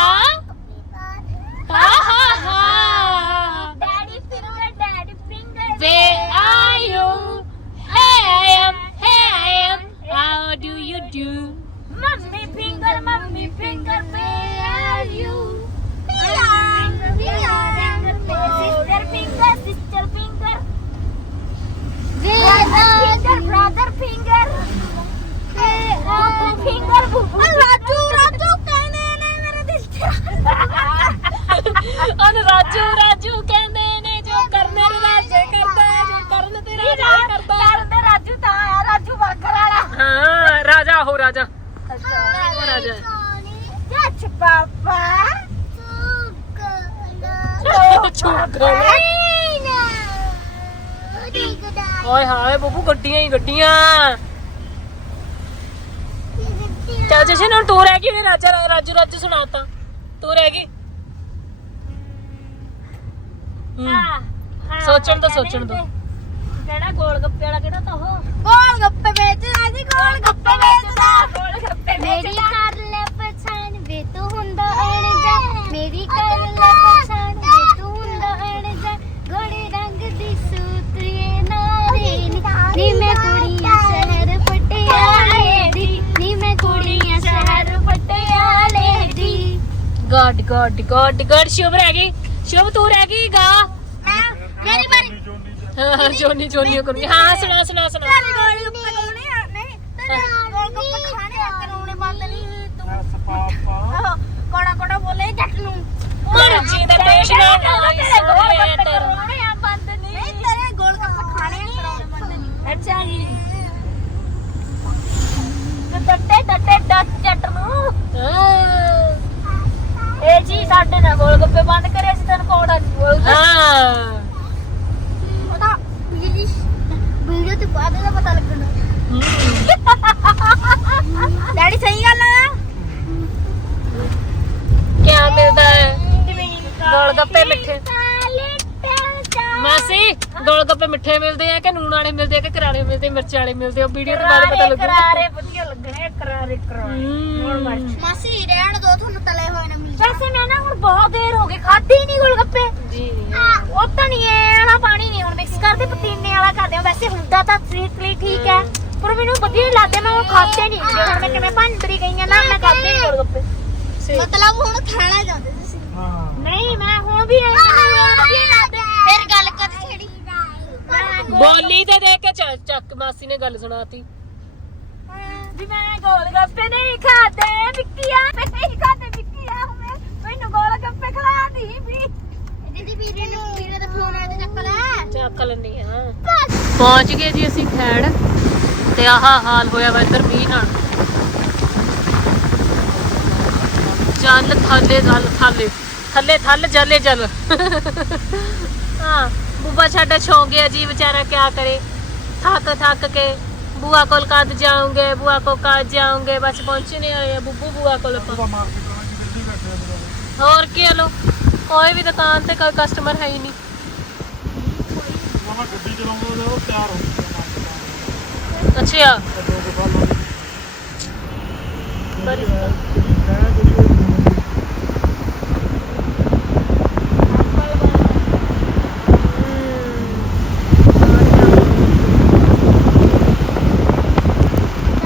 Speaker 1: ha ha ha
Speaker 2: daddy finger daddy finger
Speaker 1: Where are you? Hey I am, hey I am. How do you do?
Speaker 2: Mummy finger mummy finger where are you sister finger sister finger finger brother finger baby finger baby Raju Raju ਕਹਿੰਦੇ ਨੇ ਮੇਰੇ ਦਿਲ ਤੇ
Speaker 1: ਅਨ ਰਾਜੂ ਰਾਜੂ ਕਹਿੰਦੇ ਨੇ ਜੋ ਕਰਨੇ ਨੇ ਰਾਜੇ ਕਰਦਾ ਹੈ, ਜੋ ਕਰਨ ਤੇ ਰਾਜਾ ਕਰਦਾ ਹੈ।
Speaker 2: ਯਾਰ ਤੇ ਰਾਜੂ ਤਾਂ ਆਇਆ ਰਾਜੂ ਵਰਕਰ ਵਾਲਾ
Speaker 1: ਹਾਂ ਰਾਜਾ ਹੋ ਰਾਜਾ ਉਹ ਰਾਜਾ
Speaker 2: ਜੱਜ ਪਾਪਾ
Speaker 1: ਚੁੱਪ ਕਰ ਓਏ ਹਾਏ ਬੱਬੂ ਗੱਡੀਆਂ ਹੀ ਗੱਡੀਆਂ ਚੱਲ ਜਸ਼ਨ ਹੁਣ ਤੂੰ ਰਹਿ ਗਈ ਉਹਨੇ ਰਾਜਾ ਰਾਜੂ ਰਾਜੂ ਸੁਣਾਤਾ। ਤੂੰ ਰਹਿ ਗਈ? ਹੂੰ। ਸੋਚਣ ਤੋਂ ਸੋਚਣ ਤੋਂ
Speaker 2: ਕਿਹੜਾ ਗੋਲ ਗੱਪੇ ਵਾਲਾ ਕਿਹੜਾ ਤਾਂ ਉਹ? ਗੋਲ ਗੱਪੇ ਵੇਚਦਾ ਜੀ ਗੋਲ ਗੱਪੇ ਵੇਚਦਾ ਗੋਲ ਗੱਪੇ
Speaker 3: ਮੇਰੀ ਕਰ ਲੈ ਪਛਾਣ ਵੇ ਤੂੰ ਹੁੰਦਾ ਅਣਜਾ ਮੇਰੀ ਕਰ ਲੈ ਪਛਾਣ ਵੇ ਤੂੰ ਹੁੰਦਾ ਅਣਜਾ ਗੋੜੇ ਰੰਗ ਦੀ ਸੂਤਰੀਏ ਨਾਰੇ ਨੀ ਨੀ ਮੈਂ
Speaker 1: ਗॉड ਗॉड ਗॉड ਗॉड ਸ਼ੁਭ ਰਹਿ ਗਈ ਸ਼ੁਭ ਤੂੰ ਰਹਿ ਗਈ ਗਾ।
Speaker 3: ਮੇਰੀ ਬਾਰੀ
Speaker 1: ਹਾਂ ਜੋਨੀ ਜੋਨੀ ਕਰੂੰਗੀ ਹਾਂ ਹਾਂ ਸੁਣਾ ਸੁਣਾ ਸੁਣਾ।
Speaker 2: ਗੋਲ ਗੱਪੇ ਖਾਣੇ ਆ ਨਹੀਂ ਗੋਲ ਗੱਪੇ ਖਾਣੇ ਆ ਕਰੋਣੇ ਬੰਦ ਨਹੀਂ। ਤੂੰ ਕੋੜਾ ਕੋੜਾ ਬੋਲੇ ਜੱਟ ਨੂੰ।
Speaker 1: ਮਰਜ਼ੀ ਦਾ ਪੇਸ਼ ਨਾ
Speaker 2: ਹੋਵੇ
Speaker 1: ਸੋਏ ਤਰ
Speaker 2: ਗੋਲ ਗੱਪੇ
Speaker 1: ਮਿੱਠੇ। ਮਾਸੀ ਗੋਲ ਗੱਪੇ ਮਿੱਠੇ ਮਿਲਦੇ ਆ ਕਿ ਨੂਣ ਵਾਲੇ ਮਿਲਦੇ ਆ ਕਿ ਕਰਾਰੇ ਮਿਲਦੇ ਮਿਰਚ ਵਾਲੇ ਮਿਲਦੇ ਆ? ਵੀਡੀਓ ਤੋਂ ਬਾਅਦ ਪਤਾ ਲੱਗੂਗਾ।
Speaker 2: ਕਰਾਰੇ ਵਧੀਆ ਲੱਗਣੇ ਕਰਾਰੇ ਕਰਾਰੇ।
Speaker 3: ਮਾਸੀ ਰਹਿਣ ਦੋ ਤੁਹਾਨੂੰ ਤਲੇ ਹੋਏ ਨਾ ਮਿਲ
Speaker 2: ਵੈਸੇ ਮੈਂ ਨਾ ਹੁਣ ਬਹੁਤ ਦੇਰ ਹੋ ਗਈ ਖਾਧੇ ਹੀ ਨਹੀਂ ਗੋਲ ਗੱਪੇ
Speaker 1: ਜੀ
Speaker 2: ਉਹ ਤਾਂ ਨਹੀਂ ਇਹ ਵਾਲਾ ਪਾਣੀ ਨਹੀਂ ਹੁਣ ਮਿਕਸ ਕਰਦੇ ਪਤੀਨੇ ਵਾਲਾ ਕਰਦੇ ਹਾਂ ਵੈਸੇ ਹੁੰਦਾ ਤਾਂ ਸਵੀਟਲੀ ਠੀਕ ਹੈ ਪਰ ਮੈਨੂੰ ਵਧੀਆ ਨਹੀਂ ਲੱਗਦੇ ਮੈਂ ਉਹ ਖਾਦੇ ਨਹੀਂ ਜੇ ਹੁਣ ਮੈਂ ਕਿਵੇਂ ਭੰਡਰੀ ਗਈਆਂ ਨਾ ਮੈਂ ਖਾਦੇ ਨਹੀਂ ਗੋਲ ਗੱਪੇ
Speaker 1: ਸੇ
Speaker 3: ਮਤਲਬ ਹੁਣ ਖਾਣਾ
Speaker 2: ਹੁਣ ਵੀ ਇਹ ਵਧੀਆ ਲੱਗਦਾ
Speaker 3: ਫਿਰ ਗੱਲ ਕਰ। ਛੇੜੀ
Speaker 1: ਬੋਲੀ ਤੇ ਦੇਖ ਕੇ ਚੱਕ- ਚੱਕ ਮਾਸੀ ਨੇ ਗੱਲ ਸੁਣਾਤੀ।
Speaker 2: ਵੀ ਮੈਂ ਗੋਲ ਗੱਪੇ ਨਹੀਂ ਖਾਦੇ ਵਿੱਕੀਆ ਨਹੀਂ ਖਾਦੇ ਵਿੱਕੀਆ ਮੈਂ ਮੈਨੂੰ ਗੋਲ ਗੱਪੇ ਖਿਲਾ ਦੀ ਵੀ
Speaker 3: ਦੀਦੀ ਵੀਰੇ ਨੇ ਵੀਰੇ ਦਾ ਫੋਨ ਆਇਆ ਤੇ ਚੱਕ ਲੈ।
Speaker 1: ਚੱਕ ਲੈਣੀ ਆ ਪਹੁੰਚ ਗਏ ਜੀ ਅਸੀਂ ਖੈੜ ਤੇ ਆਹ ਹਾਲ ਹੋਇਆ ਵਾ ਇੱਧਰ ਮੀਂਹ ਨਾਲ। ਚੱਲ ਥੱਲੇ ਚੱਲ ਥੱਲੇ। ਥੱਲੇ ਥੱਲ ਜਲੇ ਜਲ। ਹਾਂ ਬੁੱਬਾ ਸਾਡਾ ਛੋ ਗਿਆ ਜੀ ਵਿਚਾਰਾ ਕਿਆ ਕਰੇ? ਥੱਕ ਥੱਕ ਕੇ ਬੁਆ ਕੋਲ ਕਦ ਜਾਉਂਗੇ ਬੁਆ ਕੋ ਕਦ ਜਾਉਂਗੇ ਬਸ ਪਹੁੰਚਣੇ ਵਾਲੇ ਆ ਬੁੱਬੂ ਬੁਆ ਕੋਲ ਆਪਾਂ।
Speaker 5: ਉਹਦਾ ਮਾਰਕੀਟ ਵਾਲਾ ਜੀ ਦਿੱਲੀ ਬੈਠੇ ਆ ਬਰਾਬਰ
Speaker 1: ਹੋਰ ਕੀ ਲੋ? ਕੋਈ ਵੀ ਦੁਕਾਨ ਤੇ ਕੋਈ ਕਸਟਮਰ ਹੈ ਹੀ ਨਹੀਂ।
Speaker 5: ਉਹ ਮੈਂ ਗੱਡੀ ਚਲਾਉਂਦਾ ਉਹਦੇ ਉਹ ਤਿਆਰ ਹੋ ਗਿਆ।
Speaker 1: ਅੱਛਾ।
Speaker 5: ਦੋ ਕੁ ਸਾਲ ਹੋ ਗਏ।
Speaker 1: ਬੜੀ
Speaker 5: ਮੈਂ ਜਿਹੜੀ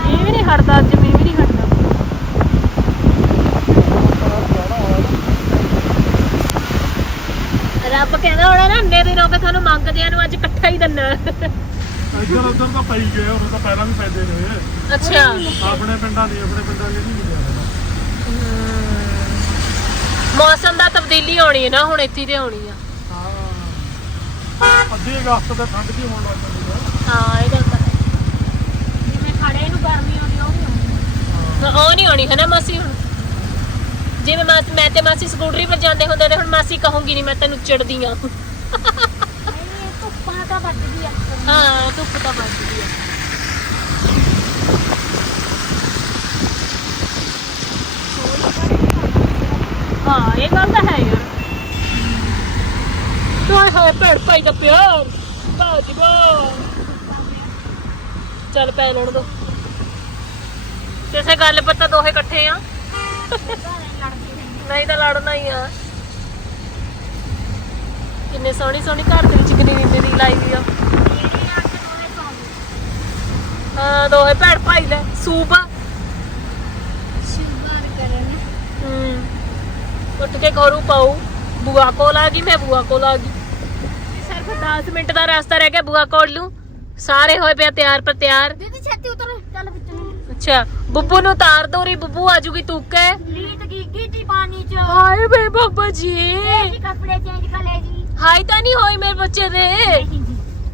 Speaker 1: ਮੀਂਹ ਵੀ ਨਹੀਂ ਹਟਦਾ ਅੱਜ ਮੀਂਹ ਵੀ ਨਹੀਂ ਹਟਦਾ ਰੱਬ ਕਹਿੰਦਾ ਹੋਣਾ ਨਾ ਇੰਨੇ ਦਿਨ ਹੋ ਮੰਗਦਿਆਂ ਨੂੰ ਅੱਜ ਇਕੱਠਾ ਹੀ ਦੰਨਾ
Speaker 5: ਇੱਧਰ ਉੱਧਰ ਤਾਂ ਪਈ ਗਏ ਉਹ ਤਾਂ ਪਹਿਲਾਂ ਵੀ ਪੈਦੇ ਨੇ
Speaker 1: ਅੱਛਾ।
Speaker 5: ਆਪਣੇ ਪਿੰਡਾਂ ਦੀ ਆਪਣੇ ਪਿੰਡਾਂ ਦੇ ਨਹੀਂ ਮਿਲਿਆ ਹੈਗਾ।
Speaker 1: ਮੌਸਮ ਦਾ ਤਬਦੀਲੀ ਹੋਣੀ ਹੈ ਨਾ ਹੁਣ ਇੱਥੇ ਤੇ ਹੋਣੀ ਆ।
Speaker 5: ਹਾਂ। ਅੱਧੀ ਅਗਸਤ ਤੇ ਠੰਡ ਜੀ ਹੋਣ ਲੱਗ ਜਾਂਦੀ ਹੈ।
Speaker 1: ਹਾਂ ਇਹ ਗੱਲ ਤਾਂ ਹੈ।
Speaker 2: ਜਿਵੇਂ ਖੜੇ ਨੂੰ ਗਰਮੀ ਆਉਂਦੀ ਉਹ ਵੀ ਆਉਂਦੀ।
Speaker 1: ਹਾਂ, ਉਹ ਨਹੀਂ ਹੋਣੀ ਹੈ ਨਾ ਮਾਸੀ ਹੁਣ? ਜਿਵੇਂ ਮਾਸੀ ਮੈਂ ਤੇ ਮਾਸੀ ਸਕੂਟਰੀ 'ਤੇ ਜਾਂਦੇ ਹੁੰਦੇ ਤੇ ਹੁਣ ਮਾਸੀ ਕਹੂੰਗੀ ਨਹੀਂ ਮੈਂ ਤੈਨੂੰ ਚਿੜਦੀ ਆ।
Speaker 2: ਤਾਂ ਵੱਜਦੀ ਆ।
Speaker 1: ਹਾਂ ਧੁੱਪ ਤਾਂ ਵੱਜਦੀ ਆ। ਹਾਂ ਇਹ ਗੱਲ ਤਾਂ ਹੈ ਯਾਰ। ਹਾਏ ਹਾਏ ਭੈਣ ਭਾਈ ਦਾ ਪਿਆਰ। ਬਾਜੀ ਬਾ। ਚੱਲ ਪੈ ਲੈਣ ਦੋ। ਕਿਸੇ ਗੱਲ ਪਰ ਤਾਂ ਦੋਹੇ ਇਕੱਠੇ ਆ। ਨਹੀਂ ਤਾਂ ਲੜਨਾ ਹੀ ਆ। ਕਿੰਨੇ ਸੋਹਣੀ ਸੋਹਣੀ ਘਰ ਦੇ ਵਿੱਚ ਕਿੰਨੀ ਨੀਂਦ ਦੀ ਲਾਈ ਵੀ ਆ। ਹਾਂ ਦੋਹੇ ਭੈਣ ਭਾਈ ਲੈ ਸੂਪ। ਆ
Speaker 3: ਸ਼ੁਭਾਰ ਕਰਨ
Speaker 1: ਹੂੰ ਉੱਠ ਕੇ ਘਰੂ ਪਾਉ ਬੁਆ ਕੋਲ ਆ ਗਈ ਮੈਂ ਬੁਆ ਕੋਲ ਆ ਗਈ। ਸਿਰਫ 10 ਮਿੰਟ ਦਾ ਰਸਤਾ ਰਹਿ ਗਿਆ ਬੁਆ ਕੋਲ ਨੂੰ। ਸਾਰੇ ਹੋਏ ਪਿਆ ਤਿਆਰ ਪਰ ਤਿਆਰ।
Speaker 3: ਦੀਦੀ ਛੇਤੀ ਉਤਰ ਚੱਲ ਵਿੱਚ ਨੂੰ।
Speaker 1: ਅੱਛਾ ਬੱਬੂ ਨੂੰ ਉਤਾਰ ਦੋ ਰੀ ਬੱਬੂ ਆ ਜੂਗੀ ਤੁੱਕੇ
Speaker 2: ਲੀਟ ਗਈ ਗੀਟੀ ਪਾਣੀ ਚ?
Speaker 1: ਹਾਏ ਬੇ ਬੱਬਾ ਜੀ।
Speaker 2: ਜੀ ਕੱਪੜੇ ਚੇਂਜ ਕਰ ਲੈ ਜੀ।
Speaker 1: ਹਾਈ ਤਾਂ ਨਹੀਂ ਹੋਈ ਮੇਰੇ ਬੱਚੇ ਦੇ।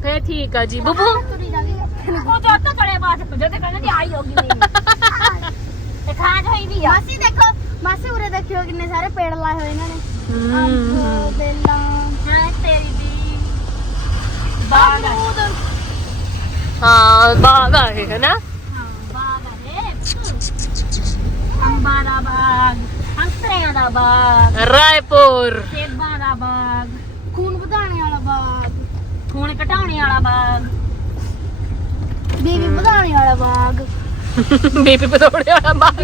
Speaker 1: ਫੇਰ ਠੀਕ ਆ ਜੀ ਬੱਬੂ।
Speaker 3: ਤੁਰੀ ਜਾਵੇ
Speaker 2: ਉਹ ਤਾਂ ਤਾਂ ਕੜੇ ਬਾਅਦ ਜਦੋਂ ਕਹਿੰਦੇ ਦੀ ਆਈ ਹੋਗੀ ਮੇਰੀ। *laughs* ਤੇ ਖਾਜ ਹੋਈ ਵੀ ਆ।
Speaker 3: ਮਾਸੀ ਦੇਖੋ ਮਾਸੀ ਉਰੇ ਦੇਖਿਓ ਕਿੰਨੇ ਸਾਰੇ ਪੇੜ ਲਾਏ ਹੋਏ ਇਹਨਾਂ ਨੇ।
Speaker 1: ਹਮ।
Speaker 3: ਅੰਬ ਬੇਲਾਂ।
Speaker 2: ਹਾਂ ਤੇਰੀ ਦੀ ਬਾਗ ਆ।
Speaker 1: ਹਾਂ ਬਾਗ ਆਏ ਹੈ ਨਾ
Speaker 2: ਹਾਂ ਬਾਗ ਆ ਬਾਗ। ਅੰਤਰਿਆਂ ਦਾ ਬਾਗ।
Speaker 1: ਰਾਏਪੁਰ।
Speaker 2: ਸੇਬਾਂ ਦਾ ਬਾਗ।
Speaker 3: ਖੂਨ ਵਧਾਣੇ ਵਾਲਾ ਬਾਗ।
Speaker 2: ਖੂਨ ਘਟਾਉਣੇ ਵਾਲਾ ਬਾਗ।
Speaker 3: ਬੀਬੀ ਵਧਾਣੇ ਵਾਲਾ ਬਾਗ।
Speaker 1: ਬੀਪੀ ਪਤੋੜੇ ਵਾਲਾ ਬਾਗ।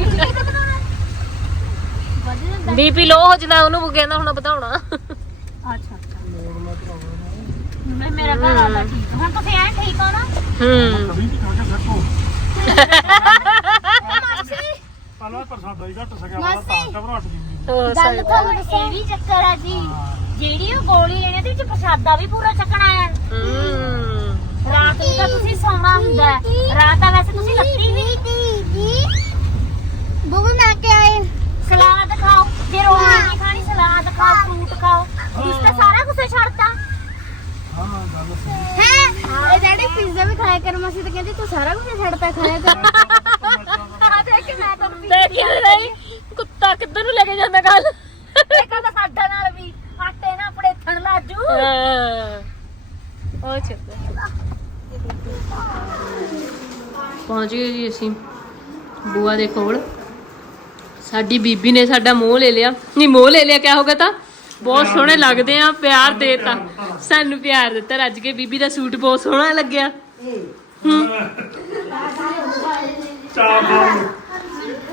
Speaker 1: ਬੀਪੀ ਲੋ ਹੋ ਜਾਂਦਾ ਉਹਨੂੰ ਕਹਿੰਦਾ ਹੁਣ ਵਧਾਉਣਾ।
Speaker 2: ਅੱਛਾ ਅੱਛਾ। ਮੈਂ ਮੇਰਾ ਘਰ ਵਾਲਾ ਠੀਕ। ਆ। ਹੁਣ ਤੁਸੀਂ ਐ ਠੀਕ ਹੋ ਨਾ?
Speaker 1: ਹੂੰ *laughs*
Speaker 5: ਕਦੀ ਵੀ ਜਾ ਕੇ ਦੇਖੋ ਪਹਿਲਾਂ ਪ੍ਰਸਾਦਾ ਹੀ ਘੱਟ ਸਕਿਆ ਵਾ ਤਾਂ ਘਬਰਾਹਟ ਜੀ
Speaker 1: ਹੋਰ
Speaker 3: ਗੱਲ
Speaker 1: ਸਹੀ।
Speaker 3: ਤੁਹਾਨੂੰ ਦੱਸਾਂ।
Speaker 2: ਇਹ ਵੀ ਚੱਕਰ ਆ ਜੀ। ਜਿਹੜੀ ਉਹ ਗੋਲੀ ਲੈਣੀ ਤੇ ਵਿੱਚ ਪ੍ਰਸ਼ਾਦਾ ਵੀ ਪੂਰਾ ਚੱਕਣਾ ਹੈ।
Speaker 1: ਹਮ
Speaker 2: ਰਾਤ ਨੂੰ ਤਾਂ ਤੁਸੀਂ ਸੌਣਾ ਹੁੰਦਾ ਹੈ। ਰਾਤ ਤਾਂ ਵੈਸੇ ਤੁਸੀਂ ਲੱਤੀ ਵੀ
Speaker 3: ਬੁਬੂ ਨਾ ਕੇ ਆਏ।
Speaker 2: ਸਲਾਦ ਖਾਓ। ਜੇ ਰੋਟੀ ਨਹੀਂ ਖਾਣੀ ਸਲਾਦ ਖਾਓ ਫਰੂਟ ਖਾਓ। ਇਸ ਤਾਂ ਸਾਰਾ ਕੁਝ ਛੱਡਤਾ।
Speaker 5: ਹਾਂ ਗੱਲ ਸਹੀ।
Speaker 3: ਹੈ? ਇਹ ਡੈਡੀ ਪੀਜ਼ਾ ਵੀ ਖਾਇਆ ਕਰ ਮਾਸੀ ਤਾਂ ਕਹਿੰਦੀ ਤੂੰ ਸਾਰਾ ਕੁਝ ਛੱਡਤਾ ਖਾਇਆ *laughs* ਕਰ
Speaker 2: ਆ ਦੇਖ ਕੇ ਮੈਂ ਤਾਂ ਵੀ
Speaker 1: ਤੇਰੀ ਨਹੀਂ ਕੁੱਤਾ ਕਿੱਧਰ ਨੂੰ ਲੈ ਕੇ ਜਾਂਦਾ ਕੱਲ
Speaker 2: ਦੇਖਾ ਤਾਂ ਸਾਡੇ ਨਾਲ ਵੀ ਆਟੇ ਨਾਲ ਪੜੇਥਣ ਲਾਜੂ।
Speaker 1: ਉਹ ਚੱਲਦਾ ਪਹੁੰਚ ਗਏ ਜੀ ਅਸੀਂ। ਬੂਆ ਦੇ ਕੋਲ। ਸਾਡੀ ਬੀਬੀ ਨੇ ਸਾਡਾ ਮੋਹ ਲੈ ਲਿਆ। ਨਹੀਂ ਮੋਹ ਲੈ ਲਿਆ ਕਿਆ ਹੋਗਾ ਤਾਂ? ਬਹੁਤ ਸੋਹਣੇ ਲੱਗਦੇ ਆ ਪਿਆਰ ਦੇਤਾ ਸਾਨੂੰ ਪਿਆਰ ਦਿੱਤਾ। ਰੱਜ ਕੇ ਬੀਬੀ ਦਾ ਸੂਟ ਬਹੁਤ ਸੋਹਣਾ ਲੱਗਿਆ।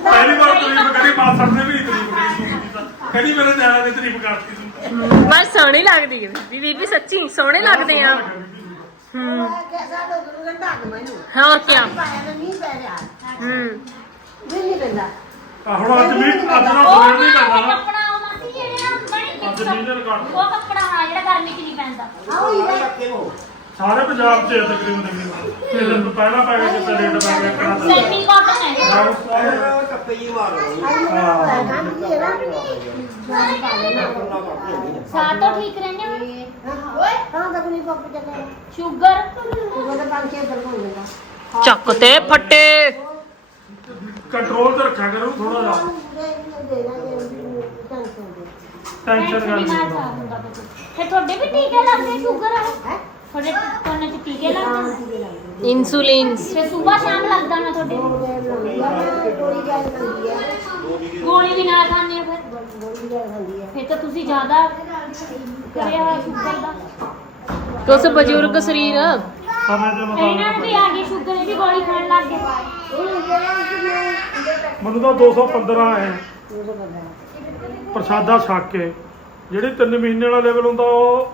Speaker 5: ਪਹਿਲੀ ਵਾਰ ਤਾਰੀਫ ਕਰੀ ਮਾਸੜ ਨੇ ਵੀ ਤਾਰੀਫ ਕਰੀ। ਸੂਟ ਦੀ ਤਾਂ ਕਹਿੰਦੀ ਮੇਰੇ ਨਿਆਣੇ ਨੇ ਤਾਰੀਫ ਕਰਤੀ ਸੂਟ
Speaker 1: ਬਸ ਸੋਹਣੀ ਲੱਗਦੀ ਹੈ ਬੀਬੀ ਬੀਬੀ ਸੱਚੀ ਸੋਹਣੇ ਲੱਗਦੇ ਆ। ਹੂੰ ਹੋਰ ਕੀ ਹੂੰ।
Speaker 5: ਆ ਹੁਣ ਅੱਜ ਵੀ ਅੱਜ ਦਾ
Speaker 2: ਉਹ
Speaker 5: ਸਵੇਰ ਨਹੀਂ
Speaker 2: ਨਾ
Speaker 5: ਕਰਨਾ
Speaker 2: ਕੱਪੜਾ ਉਹ ਮਾਸੀ ਜਿਹੜੇ ਨਾ ਬਣੇ
Speaker 5: ਅੱਜ ਵੀ ਨੇ ਰਿਕਾਰਡ
Speaker 2: ਉਹ ਕੱਪੜਾ ਹਾਂ ਜਿਹੜਾ ਗਰਮੀ ਚ ਨਹੀਂ ਪੈਂਦਾ।
Speaker 5: ਸਾਰੇ ਪੰਜਾਬ 'ਚ ਹੈ ਤਕਰੀਬਨ ਤਕਰੀਬਨ ਤੇ ਦਿਨ ਤੋਂ ਪਹਿਲਾਂ ਪੈ ਗਿਆ ਕਿਤੇ ਰੇਟ ਪੈ ਗਿਆ ਕਿਹੜਾ ਦਾ
Speaker 2: ਸੈਮੀ ਕਾਟਨ ਹੈ
Speaker 5: ਰਾਉ ਸਵਾਲ
Speaker 6: ਕੱਪੇ ਜੀ ਮਾਰ
Speaker 2: ਸਾਹ ਤੋਂ ਠੀਕ ਰਹਿੰਦੇ ਹੋ
Speaker 3: ਹਾਂ ਤਾਂ ਕੋਈ ਪੱਪ ਚੱਲੇ
Speaker 2: ਸ਼ੂਗਰ
Speaker 3: ਉਹ ਤਾਂ ਪੰਜ ਛੇ ਬਰਕੋਂ ਹੁੰਦਾ
Speaker 1: ਚੱਕ ਤੇ ਫੱਟੇ।
Speaker 5: ਕੰਟਰੋਲ ਤੇ ਰੱਖਿਆ ਕਰੋ ਥੋੜਾ ਜਿਹਾ। ਟੈਨਸ਼ਨ ਕਰ
Speaker 2: ਵੀ ਨਾ ਸਾਹ ਹੁੰਦਾ ਕੁਛ। ਫਿਰ ਤੁਹਾਡੇ ਵੀ ਟੀਕੇ ਲੱਗਦੇ ਸ਼ੂਗਰ ਹੈ ਤੁਹਾਡੇ ਕੋਨੇ ਚ ਟੀਕੇ ਲੱਗਦੇ
Speaker 1: ਇਨਸੂਲਿਨ।
Speaker 2: ਫਿਰ ਸਵੇਰ ਸ਼ਾਮ ਲੱਗਦਾ ਨਾ ਤੁਹਾਡੇ? ਗੋਲੀ ਵੀ ਨਾਲ ਖਾਣੇ ਫਿਰ? ਫਿਰ ਤਾਂ ਤੁਸੀਂ ਜ਼ਿਆਦਾ ਕਰਿਆ ਹੋਇਆ ਸ਼ੂਗਰ ਦਾ।
Speaker 1: ਕੁਛ ਬਜ਼ੁਰਗ ਸਰੀਰ।
Speaker 5: ਸਮੇਂ ਦੇ
Speaker 2: ਇਹਨਾਂ ਨੂੰ
Speaker 5: ਮੁਤਾਬਕ
Speaker 2: ਵੀ ਆ ਗਈ ਸ਼ੂਗਰ ਦੀ ਗੋਲੀ ਖਾਣ ਲੱਗ ਗਏ।
Speaker 5: ਮੈਨੂੰ ਤਾਂ 215 ਹੈ। ਪ੍ਰਸ਼ਾਦਾ ਛੱਕ ਕੇ। ਜਿਹੜੀ 3 ਮਹੀਨੇ ਵਾਲਾ ਲੈਵਲ ਹੁੰਦਾ ਉਹ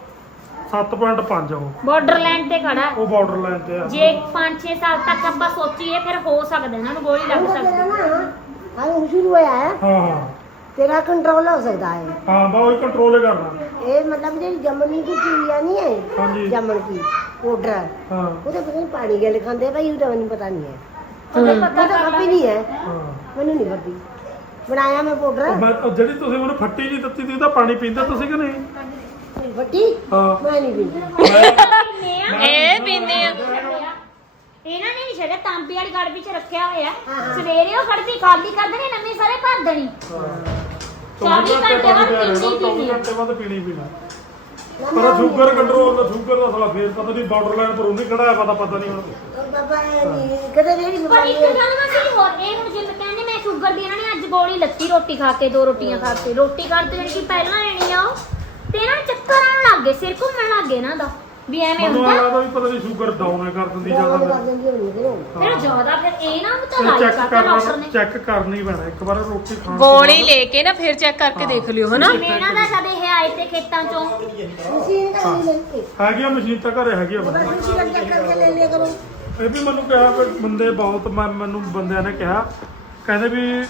Speaker 5: 7.5 ਉਹ।
Speaker 2: ਬਾਰਡਰਲੈਂਡ ਤੇ ਖੜਾ ਹੈ।
Speaker 5: ਉਹ ਬਾਰਡਰ ਲਾਈਨ ਤੇ ਆ।
Speaker 2: ਜੇ 5-6 ਸਾਲ ਤੱਕ ਆਪਾਂ ਸੋਚੀਏ ਫਿਰ ਹੋ ਸਕਦਾ ਇਹਨਾਂ ਨੂੰ ਗੋਲੀ ਲੱਗ ਸਕਦੀ
Speaker 3: ਹਾਂ। ਸ਼ੁਰੂ ਹੋਇਆ ਹੈ।
Speaker 5: ਹਾਂ ਹਾਂ।
Speaker 3: ਤੇਰਾ ਕੰਟਰੋਲ ਹੋ ਸਕਦਾ ਹੈ।
Speaker 5: ਹਾਂ ਬਾ ਉਹ ਕੰਟਰੋਲ ਹੀ ਕਰਨਾ
Speaker 3: ਇਹ ਮਤਲਬ ਜਿਹੜੀ ਜੰਮਣੀ ਦੀ ਚੀਜ਼ ਨਹੀਂ ਹੈ
Speaker 5: ਹਾਂਜੀ।
Speaker 3: ਜੰਮਣ ਕੀ ਪਾਊਡਰ
Speaker 5: ਹਾਂ।
Speaker 3: ਉਹਦੇ ਪਤਾ ਨਹੀਂ ਪਾਣੀ ਗੱਲ ਖਾਂਦੇ ਭਾਈ ਉਹਦਾ ਮੈਨੂੰ ਪਤਾ ਨਹੀਂ ਹੈ।
Speaker 2: ਉਹਦੇ
Speaker 3: ਉਹ
Speaker 2: ਪਤਾ
Speaker 3: ਤਾਂ
Speaker 2: ਲੱਗਦਾ
Speaker 3: ਕਾਪੀ ਨਹੀਂ ਹੈ।
Speaker 5: ਹਾਂ।
Speaker 3: ਮੈਨੂੰ ਨਹੀਂ ਪਤਾ। ਬਣਾਇਆ ਮੈਂ ਪਾਊਡਰ
Speaker 5: ਮੈਂ ਉਹ ਜਿਹੜੀ ਤੁਸੀਂ ਮੈਨੂੰ ਫੱਟੀ ਜੀ ਦਿੱਤੀ ਸੀ ਉਹਦਾ ਪਾਣੀ ਪੀਂਦੇ ਤੁਸੀਂ ਕਿ ਨਹੀਂ?
Speaker 3: ਵੱਟੀ
Speaker 5: ਹਾਂ।
Speaker 3: ਮੈਂ ਨਹੀਂ ਪੀਂਦੀ।
Speaker 2: ਪੀਂਦੇ ਆ।
Speaker 1: ਇਹ ਪੀਂਦੇ ਆ।
Speaker 2: ਇਹਨਾਂ ਨੇ ਨਹੀਂ ਛੱਡਿਆ ਤਾਂਬੀ ਵਾਲੀ ਗੜਬੀ ਚ ਰੱਖਿਆ ਹੋਇਆ ਸਵੇਰੇ ਉਹ ਗੜਬੀ ਖਾਲੀ ਕਰ ਦੇਣੀ ਨਵੇਂ ਸਾਰੇ ਭਰ ਦੇਣੀ। 24 ਘੰਟੇ ਬਾਅਦ ਪੀਣੀ ਪੀਣੀ ਆ।
Speaker 5: ਘੰਟੇ ਬਾਅਦ ਪੀਣੀ ਪੀਣਾ ਪਰ ਸ਼ੂਗਰ ਕੰਟਰੋਲ ਦਾ ਸ਼ੂਗਰ ਦਾ ਸਾਲਾ ਫੇਰ ਪਤਾ ਨਹੀਂ ਬਾਰਡਰ ਲਾਈਨ ਪਰ ਉਹਨੇ ਖੜਾ ਹੈ ਪਤਾ ਪਤਾ ਨਹੀਂ ਹੁਣ।
Speaker 3: ਉਹ ਬਾਬਾ ਇਹ ਨਹੀਂ ਕਦੇ ਵੀ ਨਹੀਂ
Speaker 2: ਪਰ ਇੱਕ
Speaker 3: ਬਣਾਈ
Speaker 2: ਗੱਲ ਮੈਂ ਸੀ ਹੋਰ ਇਹ ਹੁਣ ਜਿਵੇਂ ਕਹਿੰਦੇ ਮੈਂ ਸ਼ੂਗਰ ਦੀ ਇਹਨਾਂ ਨੇ ਅੱਜ ਗੋਲੀ ਲੱਤੀ ਰੋਟੀ ਖਾ ਕੇ ਦੋ ਰੋਟੀਆਂ ਖਾ ਕੇ। ਰੋਟੀ ਖਾਣ ਤੋਂ ਜਿਹੜੀ ਕਿ ਪਹਿਲਾਂ ਲੈਣੀ ਆ ਉਹ ਤੇ ਨੂੰ ਚੱਕਰ ਆਉਣ ਲੱਗ ਗਏ ਸਿਰ ਘੁੰਮਣ ਲੱਗ ਗਏ ਇਹਨਾਂ ਦਾ। ਵੀ ਐਵੇਂ
Speaker 5: ਮੈਨੂੰ
Speaker 2: ਹੁੰਦਾ
Speaker 5: ਲੱਗਦਾ ਵੀ ਪਤਾ ਨਹੀਂ ਸ਼ੂਗਰ ਡਾਊਨ ਕਰ ਦਿੰਦੀ
Speaker 3: ਕਰ
Speaker 5: ਜ਼ਿਆਦਾ
Speaker 2: ਫਿਰ ਜ਼ਿਆਦਾ ਫਿਰ ਇਹ ਨਾ ਤਾਂ ਲਾਈਕ
Speaker 5: ਚੈੱਕ
Speaker 2: ਕਰਤਾ ਡਾਕਟਰ
Speaker 5: ਕਰਨਾ
Speaker 2: ਨੇ।
Speaker 5: ਚੈੱਕ ਕਰਨੀ ਪੈਣਾ ਇੱਕ ਵਾਰ ਰੋਟੀ ਖਾਣ ਤੋਂ
Speaker 1: ਗੋਲੀ
Speaker 5: ਬਾਅਦ।
Speaker 1: ਲੈ ਕੇ ਨਾ ਫਿਰ ਚੈੱਕ ਕਰਕੇ ਦੇਖ ਲਿਓ ਹਨਾ?
Speaker 2: ਜਿਵੇਂ ਇਹਨਾਂ ਦਾ ਜਦ ਇਹ ਆਏ ਤੇ ਖੇਤਾਂ ਚੋਂ।
Speaker 3: ਮਸ਼ੀਨ ਕਾ ਨਹੀਂ ਲੈਂਦੇ
Speaker 5: ਹੈਗੀ ਆ ਮਸ਼ੀਨ ਤਾਂ ਘਰੇ ਹੈਗੀ ਆ ਬੰਦੇ
Speaker 3: ਮਸ਼ੀਨ ਚੈੱਕ ਕਰਕੇ ਲੈ ਲਿਆ ਕਰੋ?
Speaker 5: ਇਹ ਵੀ ਮੈਨੂੰ ਕਿਹਾ ਕਿ ਬੰਦੇ ਬਹੁਤ ਮੈਂ ਮੈਨੂੰ ਬੰਦਿਆਂ ਨੇ ਕਿਹਾ। ਕਹਿੰਦੇ ਵੀ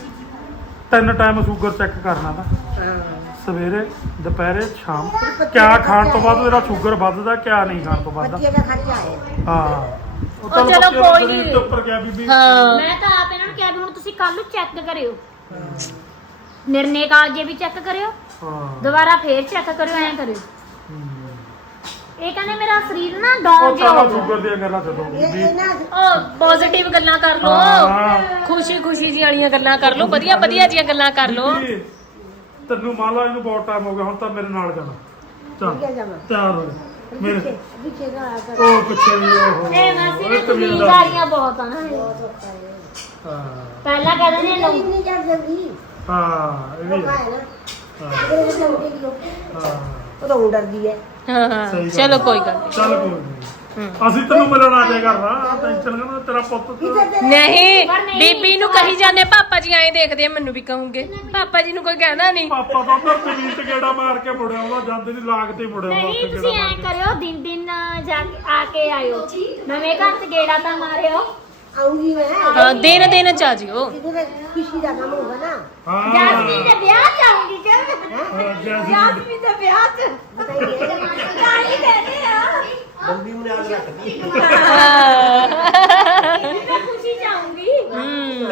Speaker 5: ਤਿੰਨ ਟਾਈਮ ਸ਼ੂਗਰ ਚੈੱਕ ਕਰਨਾ ਤਾਂ।
Speaker 3: ਹਾਂ।
Speaker 5: ਸਵੇਰੇ ਦੁਪਹਿਰੇ ਸ਼ਾਮ। ਕਿਆ ਖਾਣ ਤੋਂ ਬਾਅਦ ਮੇਰਾ ਸ਼ੂਗਰ ਵੱਧਦਾ ਕਿਆ ਨਹੀਂ ਖਾਣ ਤੋਂ ਵੱਧਦਾ।
Speaker 3: ਬੱਚੇ ਦਾ ਖਰਚਾ ਹੈ
Speaker 5: ਹਾਂ। ਉਹ
Speaker 1: ਚਲੋ ਕੋਈ
Speaker 5: ਸਰੀਰ
Speaker 1: ਨੀ।
Speaker 5: ਦੇ ਉੱਪਰ ਗਿਆ ਬੀਬੀ।
Speaker 1: ਹਾਂ।
Speaker 2: ਮੈਂ ਤਾਂ ਆਪ ਇਹਨਾਂ ਨੂੰ ਕਿਹਾ ਵੀ ਹੁਣ ਤੁਸੀਂ ਕੱਲ ਨੂੰ ਚੈੱਕ ਕਰਿਓ। ਨਿਰਣੇ ਕਾਲਜੇ ਵੀ ਚੈੱਕ ਕਰਿਓ
Speaker 5: ਹਾਂ।
Speaker 2: ਦੁਬਾਰਾ ਫੇਰ ਚੈੱਕ ਕਰਿਓ ਐਂ ਕਰਿਓ। ਇਹ ਕਹਿੰਦੇ ਮੇਰਾ ਸਰੀਰ ਨਾ
Speaker 5: ਉਹ
Speaker 2: ਡਾਊਨ ਜਿਹਾ
Speaker 5: ਤਾਂ
Speaker 2: ਹੋ ਗਿਆ
Speaker 5: ਸ਼ੂਗਰ ਦੀਆਂ ਗੱਲਾਂ ਛੱਡੋ। ਬੀਬੀ
Speaker 3: ਇਹ ਨਾ
Speaker 1: ਉਹ ਪੋਜ਼ਿਟਿਵ ਗੱਲਾਂ ਕਰ ਲੋ
Speaker 5: ਹਾਂ।
Speaker 1: ਖੁਸ਼ੀ ਖੁਸ਼ੀ ਜੀ ਵਾਲੀਆਂ ਗੱਲਾਂ ਕਰ ਲੋ ਵਧੀਆ ਵਧੀਆ ਜੀਆਂ ਗੱਲਾਂ ਕਰ ਲੋ
Speaker 5: ਬੀਬੀ, ਤੈਨੂੰ ਮੰਨ ਲਾ ਇਹਨੂੰ ਬਹੁਤ ਟਾਈਮ ਹੋ ਗਿਆ ਹੁਣ ਤਾਂ ਮੇਰੇ ਨਾਲ ਜਾਣਾ ਚੱਲ? ਤਿਆਰ ਹੋ ਜਾ। ਮੇਰੇ ਉਹ ਪਿੱਛੇ ਵੀ ਉਹ
Speaker 2: ਇਹ ਮਾਸੀ ਨੇ। ਕਬੀਲਦਾਰੀਆਂ ਬਹੁਤ ਆ ਨਾ।
Speaker 5: ਹਾਂ
Speaker 2: ਪਹਿਲਾਂ ਕਹਿੰਦੇ ਨੇ ਲੋਕ
Speaker 3: ਨਹੀਂ ਜਾ ਜਲਦੀ
Speaker 5: ਹਾਂ ਇਹ ਵੀ ਹੈ।
Speaker 3: ਉਹ ਤਾਂ ਹੁਣ ਡਰਦੀ ਹੈ
Speaker 1: ਹਾਂ ਹਾਂ
Speaker 5: ਸਹੀ ਗੱਲ
Speaker 1: ਚਲੋ। ਕੋਈ ਗੱਲ ਨੀ।
Speaker 5: ਚੱਲ ਕੋਈ ਨਹੀਂ ਅਸੀਂ ਤੈਨੂੰ ਮਿਲਣ ਆ ਜਾਇਆ ਕਰਨਾ ਟੈਨਸ਼ਨ ਕਰਨਾ ਤੇਰਾ ਪੁੱਤ ਤਾਂ-
Speaker 1: ਨਹੀਂ ਬੀਬੀ ਨੂੰ ਕਹੀ ਜਾਂਦੇ ਪਾਪਾ ਜੀ ਐਂ ਦੇਖਦੇ ਆ ਮੈਨੂੰ ਵੀ ਕਹੂੰਗੇ। ਪਾਪਾ ਜੀ ਨੂੰ ਕੋਈ ਕਹਿੰਦਾ ਨਹੀਂ।
Speaker 5: ਪਾਪਾ ਤਾਂ ਉੱਧਰ ਜ਼ਮੀਨ ਤੇ ਗੇੜਾ ਮਾਰ ਕੇ ਮੁੜਿਆ ਉਹਦਾ ਜਾਂਦੇ ਨਹੀਂ ਲਾਗ ਤੇ ਹੀ ਮੁੜਿਆ ਉਹਦਾ
Speaker 2: ਨਹੀਂ
Speaker 5: ਉੱਥੇ
Speaker 2: ਤੁਸੀਂ
Speaker 5: ਗੇੜਾ
Speaker 2: ਐਂ
Speaker 5: ਮਾਰ ਕੇ।
Speaker 2: ਕਰਿਓ ਦਿਨ ਦਿਨ ਜਾ ਕੇ ਆ ਕੇ ਆਇਓ। ਨਵੇਂ ਘਰ ਤੇ ਗੇੜਾ ਤਾਂ ਮਾਰਿਓ।
Speaker 3: ਆਉਂਗੀ ਮੈਂ।
Speaker 1: ਹਾਂ ਦਿਨ ਦਿਨ ਚ ਆ ਜਿਓ।
Speaker 3: ਖੁਸ਼ੀ ਦਾ ਕੰਮ ਹੋਗਾ ਨਾ।
Speaker 5: ਹਾਂ।
Speaker 2: ਜੈਸਮੀਨ ਦੇ ਵਿਆਹ ਚ ਆਉਂਗੀ ਕਹਿੰਦੇ
Speaker 5: ਹਾਂ, ਜੈਸਮੀਨ ਦੇ-
Speaker 2: ਜੈਸਮੀਨ ਦੇ ਵਿਆਹ ਚ।
Speaker 3: ਬਤਾਈਏ।
Speaker 2: ਤਾਂ ਹੀ ਕਹਿੰਦੇ ਆ
Speaker 6: ਬੰਦੀ ਨੂੰ ਰੱਖਦੀ।
Speaker 2: ਮੈਂ ਖੁਸ਼ੀ ਚ
Speaker 1: ਹਮ।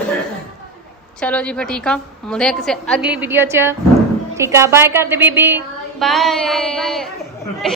Speaker 1: ਚਲੋ ਜੀ ਫਿਰ ਠੀਕ ਆ। ਮੁੰਡੇ ਆ ਕਿਸੇ ਅਗਲੀ ਵੀਡੀਓ ਚ। ਠੀਕ ਆ। ਬਾਏ ਕਰ ਬੀਬੀ। ਬਾਏ